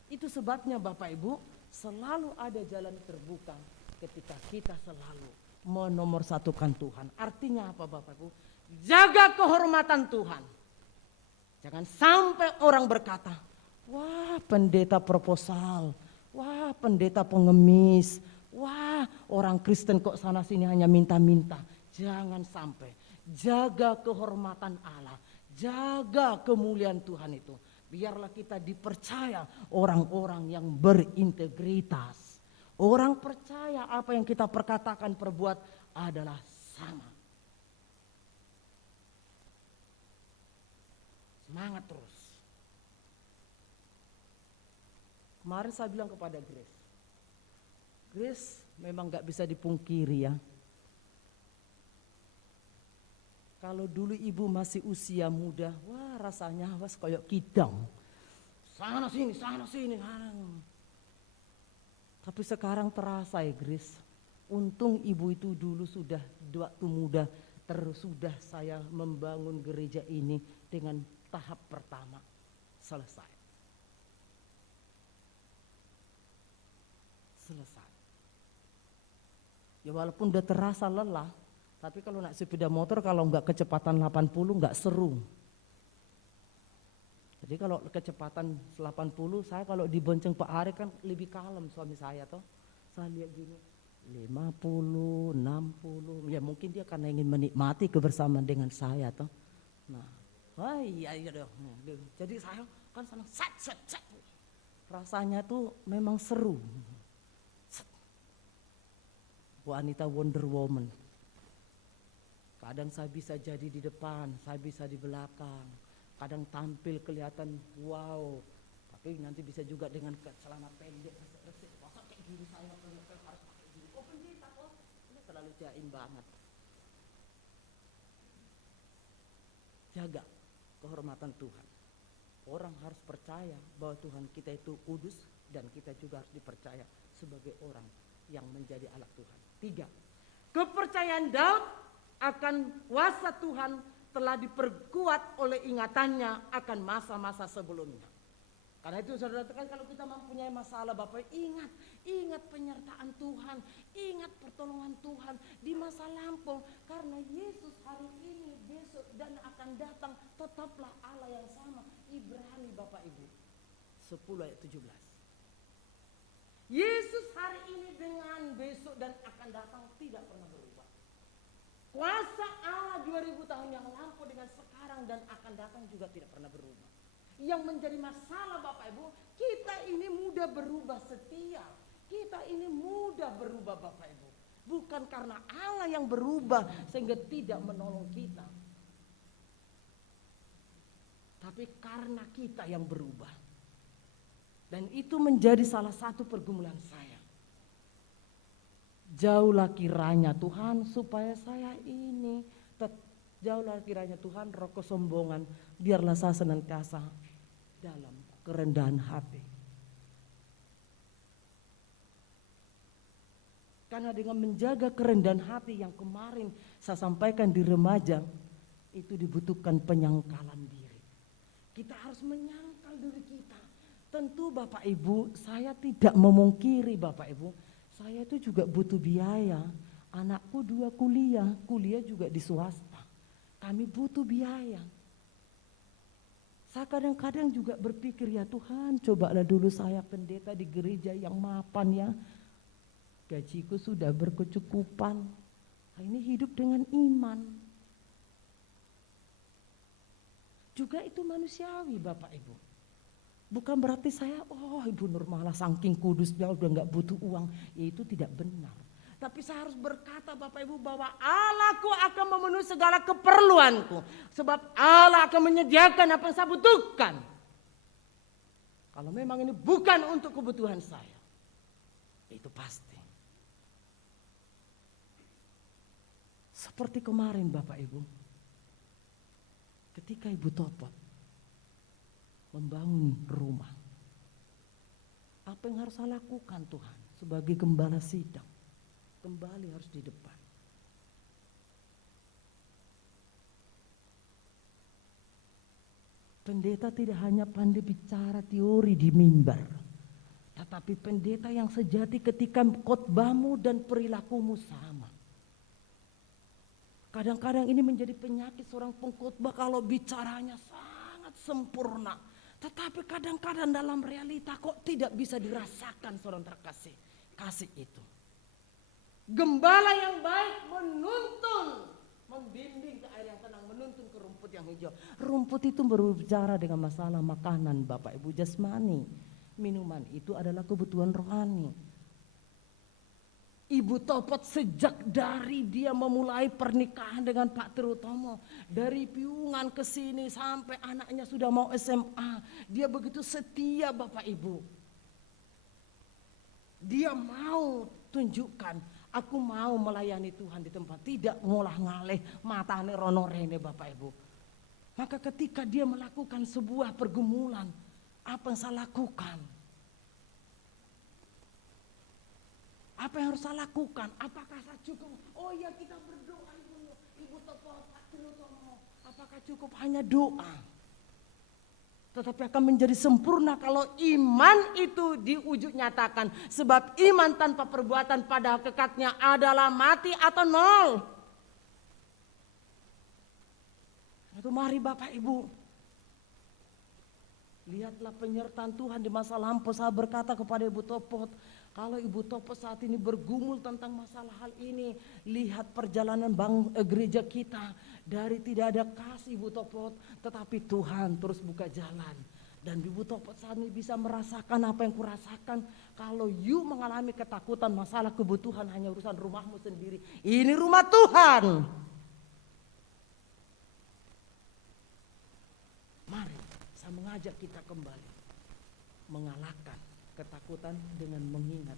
Itu sebabnya Bapak Ibu, selalu ada jalan terbuka ketika kita selalu menomorsatukan Tuhan. Artinya apa Bapak Ibu? Jaga kehormatan Tuhan. Jangan sampai orang berkata, wah pendeta proposal, wah pendeta pengemis, wah orang Kristen kok sana sini hanya minta-minta. Jangan sampai. Jaga kehormatan Allah, jaga kemuliaan Tuhan itu. Biarlah kita dipercaya orang-orang yang berintegritas. Orang percaya apa yang kita perkatakan, perbuat adalah sama. Semangat terus. Kemarin saya bilang kepada Grace memang gak bisa dipungkiri ya. Kalau dulu ibu masih usia muda, wah rasanya was kayak kidang. Sana sini. Tapi sekarang terasa ya Grace, untung ibu itu dulu sudah waktu muda, sudah saya membangun gereja ini dengan tahap pertama selesai. Ya walaupun udah terasa lelah, tapi kalau naik sepeda motor kalau nggak kecepatan 80 nggak seru. Jadi kalau kecepatan 80, saya kalau dibonceng Pak Ari kan lebih kalem suami saya toh. Saya lihat gini, 50, 60, ya mungkin dia karena ingin menikmati kebersamaan dengan saya toh. Nah, wah iya dong. Jadi saya kan senang set. Rasanya tuh memang seru. Wanita Wonder Woman. Kadang saya bisa jadi di depan, saya bisa di belakang. Kadang tampil kelihatan wow, tapi nanti bisa juga dengan celana pendek, resik. Masa kayak gini saya harus pakai gini. Oh pendeta kok, ini terlalu jaim banget. Jaga kehormatan Tuhan. Orang harus percaya bahwa Tuhan kita itu kudus dan kita juga harus dipercaya sebagai orang yang menjadi anak Tuhan. 3. Kepercayaan Daud akan kuasa Tuhan telah diperkuat oleh ingatannya akan masa-masa sebelumnya. Karena itu saudara kan kalau kita mempunyai masalah Bapak, ingat penyertaan Tuhan, ingat pertolongan Tuhan di masa lampau. Karena Yesus hari ini, besok dan akan datang tetaplah Allah yang sama. Ibrani Bapak Ibu 10 ayat 17. Yesus hari ini dengan besok dan akan datang tidak pernah berubah. Kuasa Allah 2000 tahun yang lampau dengan sekarang dan akan datang juga tidak pernah berubah. Yang menjadi masalah Bapak Ibu, kita ini mudah berubah setia. Kita ini mudah berubah Bapak Ibu. Bukan karena Allah yang berubah sehingga tidak menolong kita. Tapi karena kita yang berubah. Dan itu menjadi salah satu pergumulan saya. Jauhlah kiranya Tuhan supaya saya ini, jauhlah kiranya Tuhan roh kesombongan, biarlah saya senantiasa dalam kerendahan hati. Karena dengan menjaga kerendahan hati yang kemarin saya sampaikan di remaja, itu dibutuhkan penyangkalan diri. Kita harus menyangkal diri kita. Tentu Bapak Ibu, saya tidak memungkiri Bapak Ibu, saya itu juga butuh biaya. Anakku 2 kuliah juga di swasta. Kami butuh biaya. Saya kadang-kadang juga berpikir ya Tuhan, cobalah dulu saya pendeta di gereja yang mapan ya. Gajiku sudah berkecukupan. Ini hidup dengan iman. Juga itu manusiawi Bapak Ibu. Bukan berarti saya, Ibu Nur malah saking kudusnya udah gak butuh uang. Ya itu tidak benar. Tapi saya harus berkata Bapak Ibu bahwa Allahku akan memenuhi segala keperluanku. Sebab Allah akan menyediakan apa yang saya butuhkan. Kalau memang ini bukan untuk kebutuhan saya. Itu pasti. Seperti kemarin Bapak Ibu, ketika Ibu Topot membangun rumah, apa yang harus saya lakukan Tuhan sebagai gembala sidang? Kembali harus di depan. Pendeta tidak hanya pandai bicara teori di mimbar, tetapi pendeta yang sejati ketika khotbahmu dan perilakumu sama. Kadang-kadang ini menjadi penyakit seorang pengkhotbah kalau bicaranya sangat sempurna, tetapi kadang-kadang dalam realita kok tidak bisa dirasakan seorang terkasih. Kasih itu. Gembala yang baik menuntun, membimbing ke air yang tenang, menuntun ke rumput yang hijau. Rumput itu berbicara dengan masalah makanan Bapak Ibu, jasmani. Minuman itu adalah kebutuhan rohani. Ibu Topot sejak dari dia memulai pernikahan dengan Pak Terutomo, dari piungan ke sini sampai anaknya sudah mau SMA, dia begitu setia Bapak Ibu. Dia mau tunjukkan, aku mau melayani Tuhan di tempat, tidak ngolah ngaleh matane rono rene Bapak Ibu. Maka ketika dia melakukan sebuah pergumulan, apa yang saya lakukan? Apa yang harus saya lakukan? Apakah saya cukup? Oh ya, kita berdoa Ibu Topot, Pak Terutomo. Apakah cukup hanya doa? Tetapi akan menjadi sempurna kalau iman itu diwujud nyatakan. Sebab iman tanpa perbuatan pada hakikatnya adalah mati atau nol. Itu mari Bapak Ibu, lihatlah penyertaan Tuhan di masa lampau. Saya berkata kepada Ibu Topot, kalau Ibu Topot saat ini bergumul tentang masalah hal ini, lihat perjalanan gereja kita. Dari tidak ada kasih Ibu Topot, tetapi Tuhan terus buka jalan. Dan Ibu Topot saat ini bisa merasakan apa yang kurasakan. Kalau you mengalami ketakutan masalah kebutuhan hanya urusan rumahmu sendiri, ini rumah Tuhan. Mari saya mengajak kita kembali mengalahkan ketakutan dengan mengingat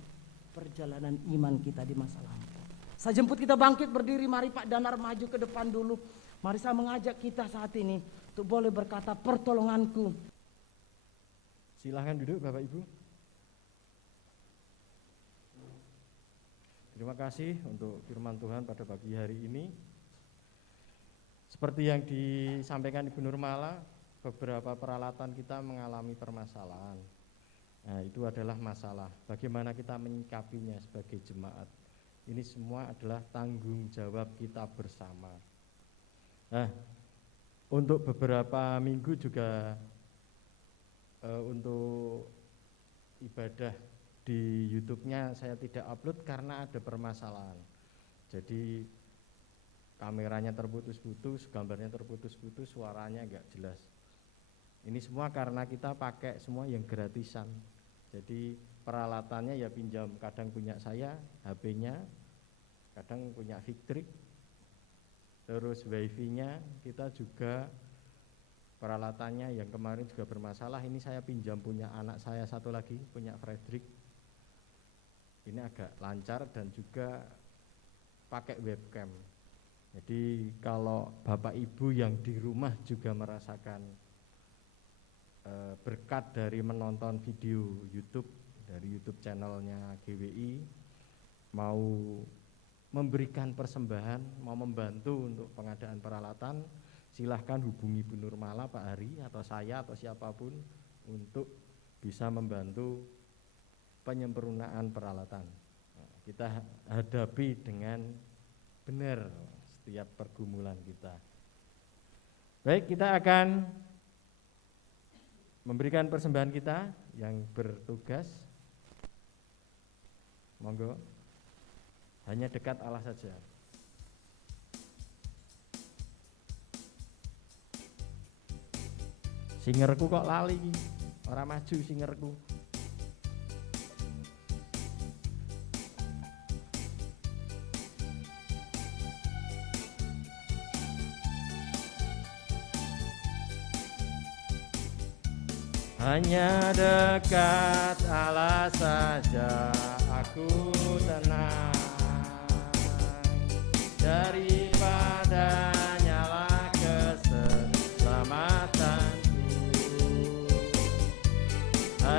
perjalanan iman kita di masa lampau. Saya jemput kita bangkit berdiri, mari Pak Danar maju ke depan dulu. Mari saya mengajak kita saat ini untuk boleh berkata, pertolonganku. Silahkan duduk Bapak Ibu. Terima kasih untuk firman Tuhan pada pagi hari ini. Seperti yang disampaikan Ibu Nurmala, beberapa peralatan kita mengalami permasalahan. Nah, itu adalah masalah bagaimana kita menyikapinya sebagai jemaat. Ini semua adalah tanggung jawab kita bersama. Nah, untuk beberapa minggu juga untuk ibadah di YouTube-nya saya tidak upload karena ada permasalahan. Jadi kameranya terputus-putus, gambarnya terputus-putus, suaranya enggak jelas. Ini semua karena kita pakai semua yang gratisan. Jadi peralatannya ya pinjam, kadang punya saya, HP-nya, kadang punya Victric, terus wifi-nya kita juga peralatannya yang kemarin juga bermasalah. Ini saya pinjam punya anak saya satu lagi, punya Frederick. Ini agak lancar dan juga pakai webcam. Jadi kalau Bapak Ibu yang di rumah juga merasakan berkat dari menonton video YouTube dari YouTube channelnya GWI, mau memberikan persembahan, mau membantu untuk pengadaan peralatan, silahkan hubungi Bu Nurmala, Pak Hari, atau saya atau siapapun untuk bisa membantu penyempurnaan peralatan. Nah, kita hadapi dengan benar setiap pergumulan kita. Baik, kita akan memberikan persembahan kita yang bertugas. Monggo, hanya dekat Allah saja. Singerku kok lali, orang maju singerku. Hanya dekat Allah saja aku tenang, daripada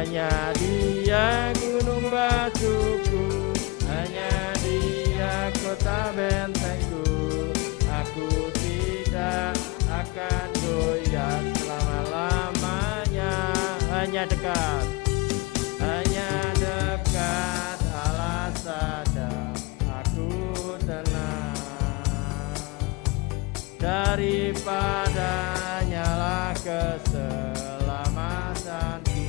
hanya Dia gunung batuku, hanya Dia kota bentengku. Aku tidak akan goyah selama-lamanya. Hanya dekat Allah saja aku tenang. Daripada nyala keselamatanku,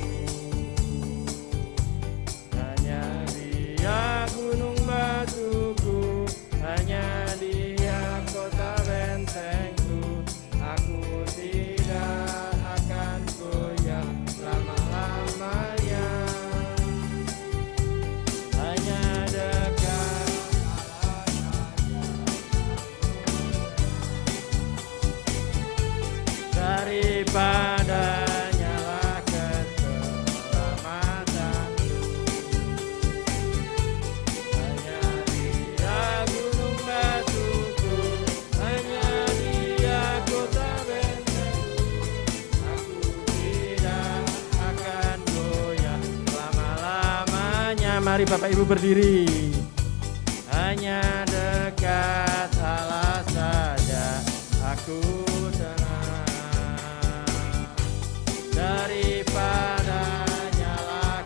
hanya Dia gunung batuku, hanya Dia kota bentengku. Aku tidak akan goyah selama-lamanya. Hanya dekat daripada nyala keselamatanku, hanya Dia gunung batuku, hanya Dia kota bentengku. Aku tidak akan goyah selama-lamanya. Mari Bapak Ibu berdiri. Hanya dekat Allah saja aku tenang. Daripada nyala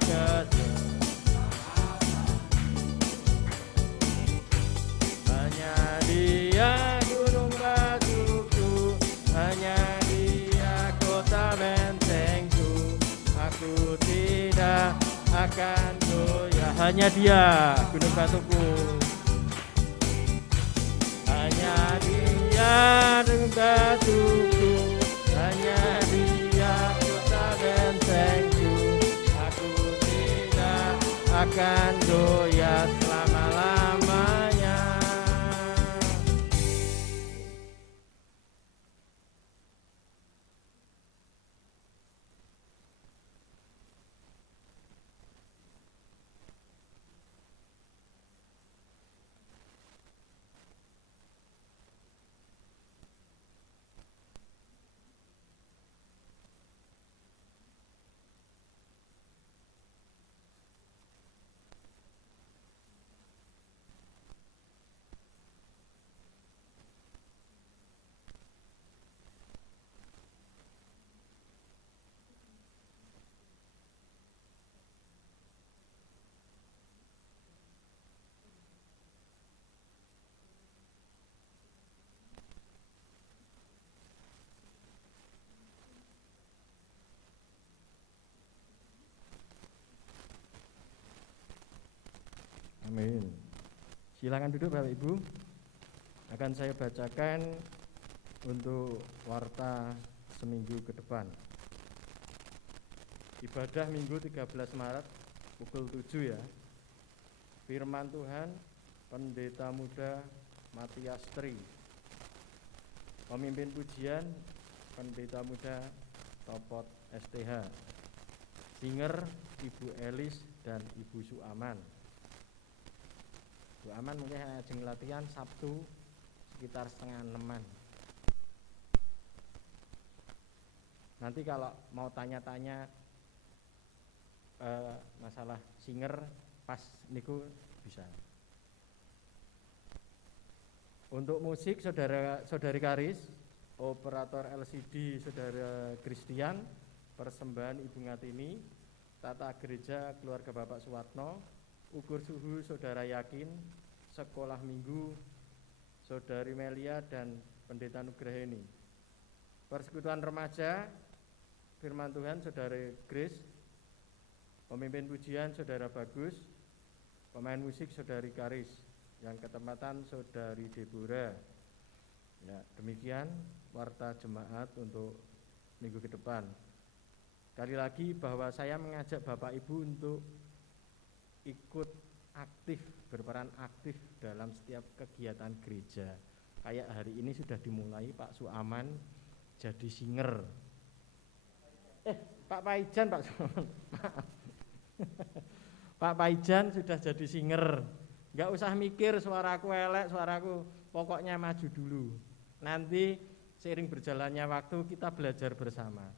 hanya Dia gunung batuku, hanya Dia kota bentengku. Aku tidak akan goyah. Hanya Dia gunung batuku, hanya Dia gunung batuku, hanya Dia kota bentengku. Aku tidak akan goyah selama-lamanya. Amin. Silakan duduk Bapak Ibu. Akan saya bacakan untuk warta seminggu ke depan. Ibadah Minggu 13 Maret pukul 7 ya. Firman Tuhan Pendeta Muda Matias Tri. Pemimpin pujian Pendeta Muda Topot STH. Singer Ibu Elis dan Ibu Suaman. Bu Aman mungkin ajeng latihan Sabtu sekitar 5:30. Nanti kalau mau tanya-tanya masalah singer pas niku bisa. Untuk musik saudari Karis, operator LCD saudara Christian, persembahan Ibu Ngatini, tata gereja keluarga Bapak Suwatno, ukur suhu saudara Yakin, sekolah minggu saudari Melia dan Pendeta Nugraheni, persekutuan remaja firman Tuhan saudara Grace, pemimpin pujian saudara Bagus, pemain musik saudari Karis, yang ketempatan saudari Deborah. Ya, demikian warta jemaat untuk minggu ke depan. Sekali lagi bahwa saya mengajak Bapak Ibu untuk ikut aktif, berperan aktif dalam setiap kegiatan gereja. Kayak hari ini sudah dimulai Pak Suaman jadi singer. Pak Paijan, Pak Suaman, maaf. Pak Paijan sudah jadi singer. Enggak usah mikir suaraku elek, suaraku, pokoknya maju dulu. Nanti seiring berjalannya waktu kita belajar bersama.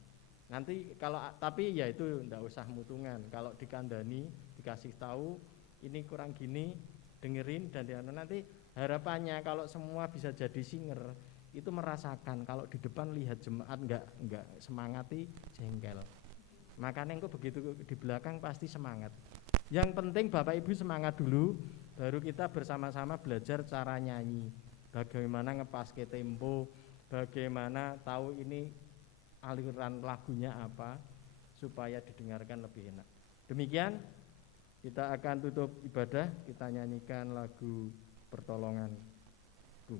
Nanti kalau tapi ya itu enggak usah mutungan. Kalau dikandani, dikasih tahu ini kurang gini, dengerin dan nanti harapannya kalau semua bisa jadi singer itu merasakan kalau di depan lihat jemaat enggak semangati jengkel. Makanya engko begitu di belakang pasti semangat. Yang penting Bapak Ibu semangat dulu, baru kita bersama-sama belajar cara nyanyi. Bagaimana ngepaske tempo, bagaimana tahu ini aliran lagunya apa supaya didengarkan lebih enak. Demikian kita akan tutup ibadah, kita nyanyikan lagu Pertolonganku.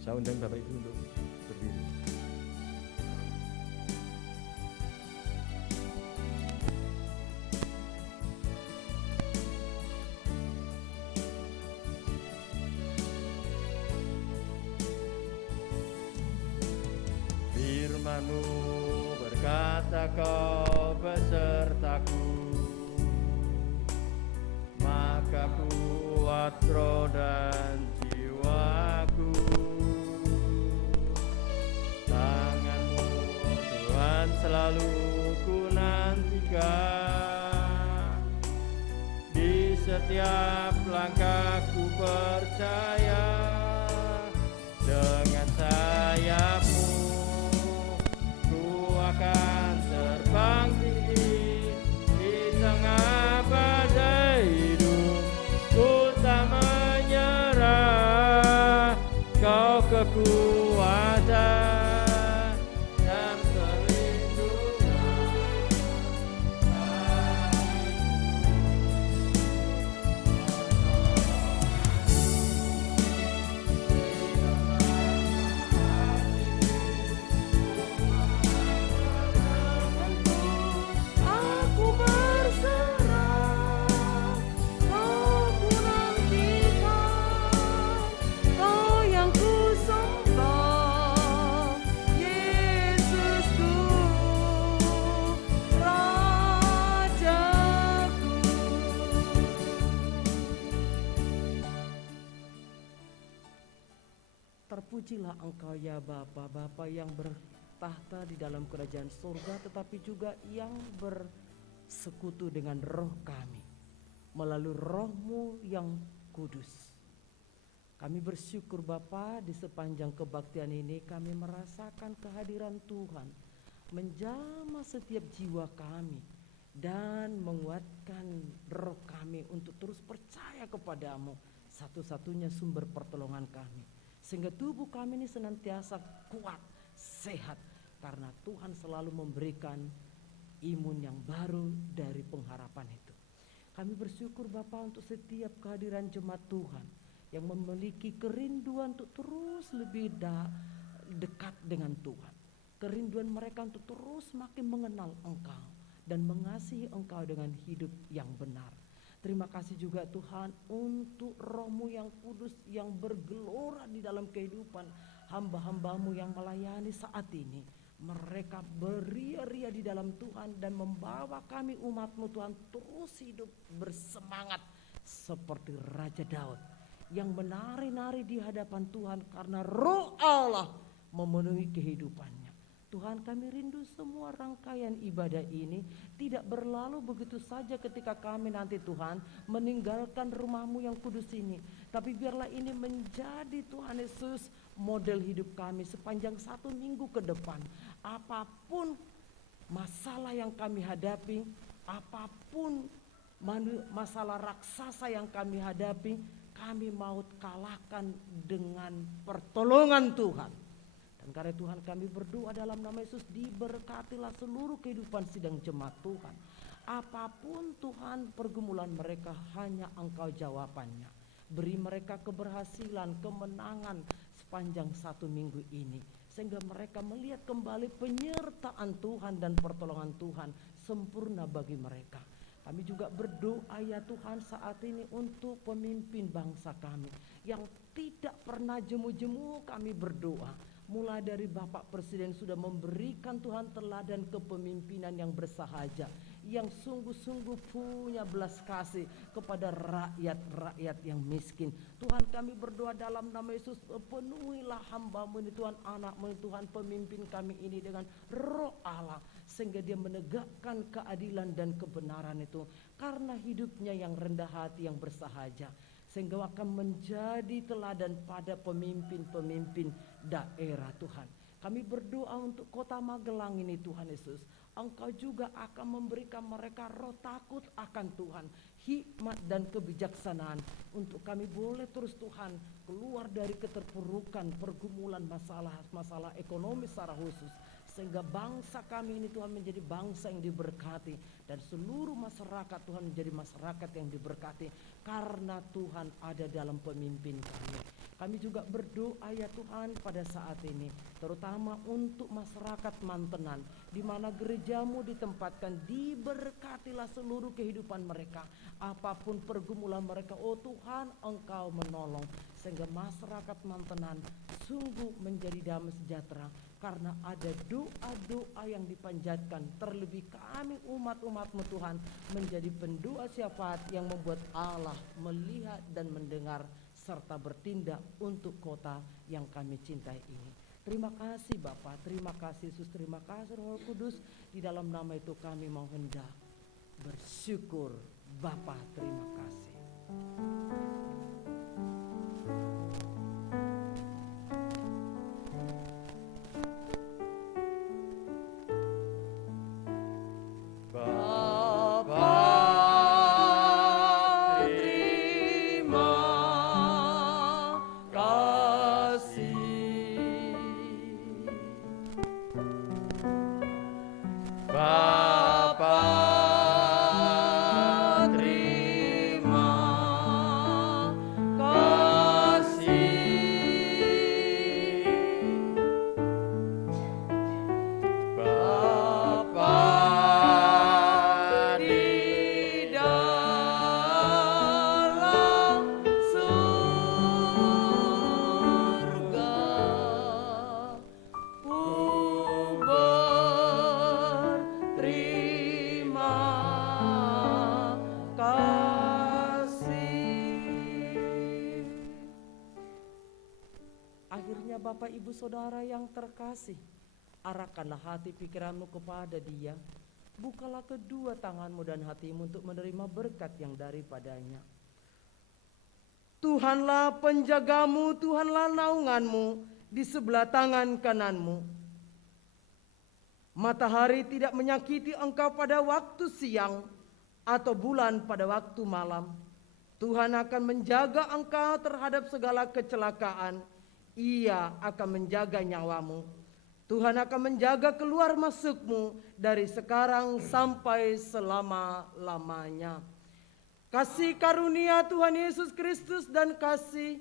Saya undang Bapak Ibu untuk berdiri. Firman-Mu berkata Kau besertaku, maka kuat roh dan jiwaku. Tangan-Mu Tuhan selalu ku nantikan, di setiap langkahku percaya dengan sayap-Mu akan terbang tinggi di tengah badai hidup. Ku tak menyerah, Kau kekuatan dan perlindungan. Terpujilah Engkau ya Bapa, Bapa yang bertahta di dalam kerajaan surga, tetapi juga yang bersekutu dengan roh kami melalui Roh-Mu yang kudus. Kami bersyukur Bapa, di sepanjang kebaktian ini kami merasakan kehadiran Tuhan menjamah setiap jiwa kami dan menguatkan roh kami untuk terus percaya kepadamu, satu-satunya sumber pertolongan kami. Sehingga tubuh kami ini senantiasa kuat, sehat, karena Tuhan selalu memberikan imun yang baru dari pengharapan itu. Kami bersyukur Bapa untuk setiap kehadiran jemaat Tuhan yang memiliki kerinduan untuk terus lebih dekat dengan Tuhan. Kerinduan mereka untuk terus makin mengenal Engkau dan mengasihi Engkau dengan hidup yang benar. Terima kasih juga Tuhan untuk Roh-Mu yang kudus yang bergelora di dalam kehidupan hamba-hamba-Mu yang melayani saat ini. Mereka beria-ria di dalam Tuhan dan membawa kami umat-Mu Tuhan terus hidup bersemangat seperti Raja Daud yang menari-nari di hadapan Tuhan karena Roh Allah memenuhi kehidupannya. Tuhan, kami rindu semua rangkaian ibadah ini tidak berlalu begitu saja ketika kami nanti Tuhan meninggalkan rumah-Mu yang kudus ini. Tapi biarlah ini menjadi Tuhan Yesus model hidup kami sepanjang 1 minggu ke depan. Apapun masalah yang kami hadapi, apapun masalah raksasa yang kami hadapi, kami mau kalahkan dengan pertolongan Tuhan. Dan karena Tuhan kami berdoa dalam nama Yesus, diberkatilah seluruh kehidupan sidang jemaat Tuhan. Apapun Tuhan pergumulan mereka, hanya Engkau jawabannya. Beri mereka keberhasilan, kemenangan sepanjang 1 minggu ini. Sehingga mereka melihat kembali penyertaan Tuhan dan pertolongan Tuhan sempurna bagi mereka. Kami juga berdoa ya Tuhan saat ini untuk pemimpin bangsa kami yang tidak pernah jemu-jemu, kami berdoa. mulai dari Bapak Presiden sudah memberikan Tuhan teladan kepemimpinan yang bersahaja, yang sungguh-sungguh punya belas kasih kepada rakyat-rakyat yang miskin. Tuhan, kami berdoa dalam nama Yesus, penuhilah hamba-Mu ini Tuhan, anak-Mu ini Tuhan, pemimpin kami ini dengan Roh Allah, sehingga dia menegakkan keadilan dan kebenaran itu karena hidupnya yang rendah hati, yang bersahaja, sehingga akan menjadi teladan pada pemimpin-pemimpin daerah Tuhan. Kami berdoa untuk kota Magelang ini Tuhan Yesus, Engkau juga akan memberikan mereka roh takut akan Tuhan, hikmat dan kebijaksanaan, untuk kami boleh terus Tuhan keluar dari keterpurukan, pergumulan, masalah ekonomi secara khusus, sehingga bangsa kami ini Tuhan menjadi bangsa yang diberkati, dan seluruh masyarakat Tuhan menjadi masyarakat yang diberkati karena Tuhan ada dalam pemimpin kami. Kami juga berdoa ya Tuhan pada saat ini, terutama untuk masyarakat Mantenan, di mana gereja-Mu ditempatkan, diberkatilah seluruh kehidupan mereka, apapun pergumulan mereka, oh Tuhan Engkau menolong, sehingga masyarakat Mantenan sungguh menjadi damai sejahtera karena ada doa-doa yang dipanjatkan. Terlebih kami umat-umat-Mu Tuhan menjadi pendoa syafaat yang membuat Allah melihat dan mendengar serta bertindak untuk kota yang kami cintai ini. Terima kasih Bapa, terima kasih Yesus, terima kasih Roh Kudus. Di dalam nama itu kami mau hendak bersyukur Bapa, terima kasih. Akhirnya Bapak Ibu Saudara yang terkasih, arahkanlah hati pikiranmu kepada Dia, bukalah kedua tanganmu dan hatimu untuk menerima berkat yang daripadanya. Tuhanlah penjagamu, Tuhanlah naunganmu di sebelah tangan kananmu. Matahari tidak menyakiti engkau pada waktu siang, atau bulan pada waktu malam. Tuhan akan menjaga engkau terhadap segala kecelakaan. Ia akan menjaga nyawamu. Tuhan akan menjaga keluar masukmu dari sekarang sampai selama-lamanya. Kasih karunia Tuhan Yesus Kristus dan kasih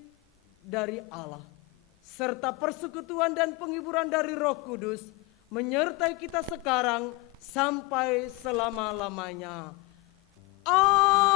dari Allah, serta persekutuan dan penghiburan dari Roh Kudus menyertai kita sekarang sampai selama-lamanya. Amin.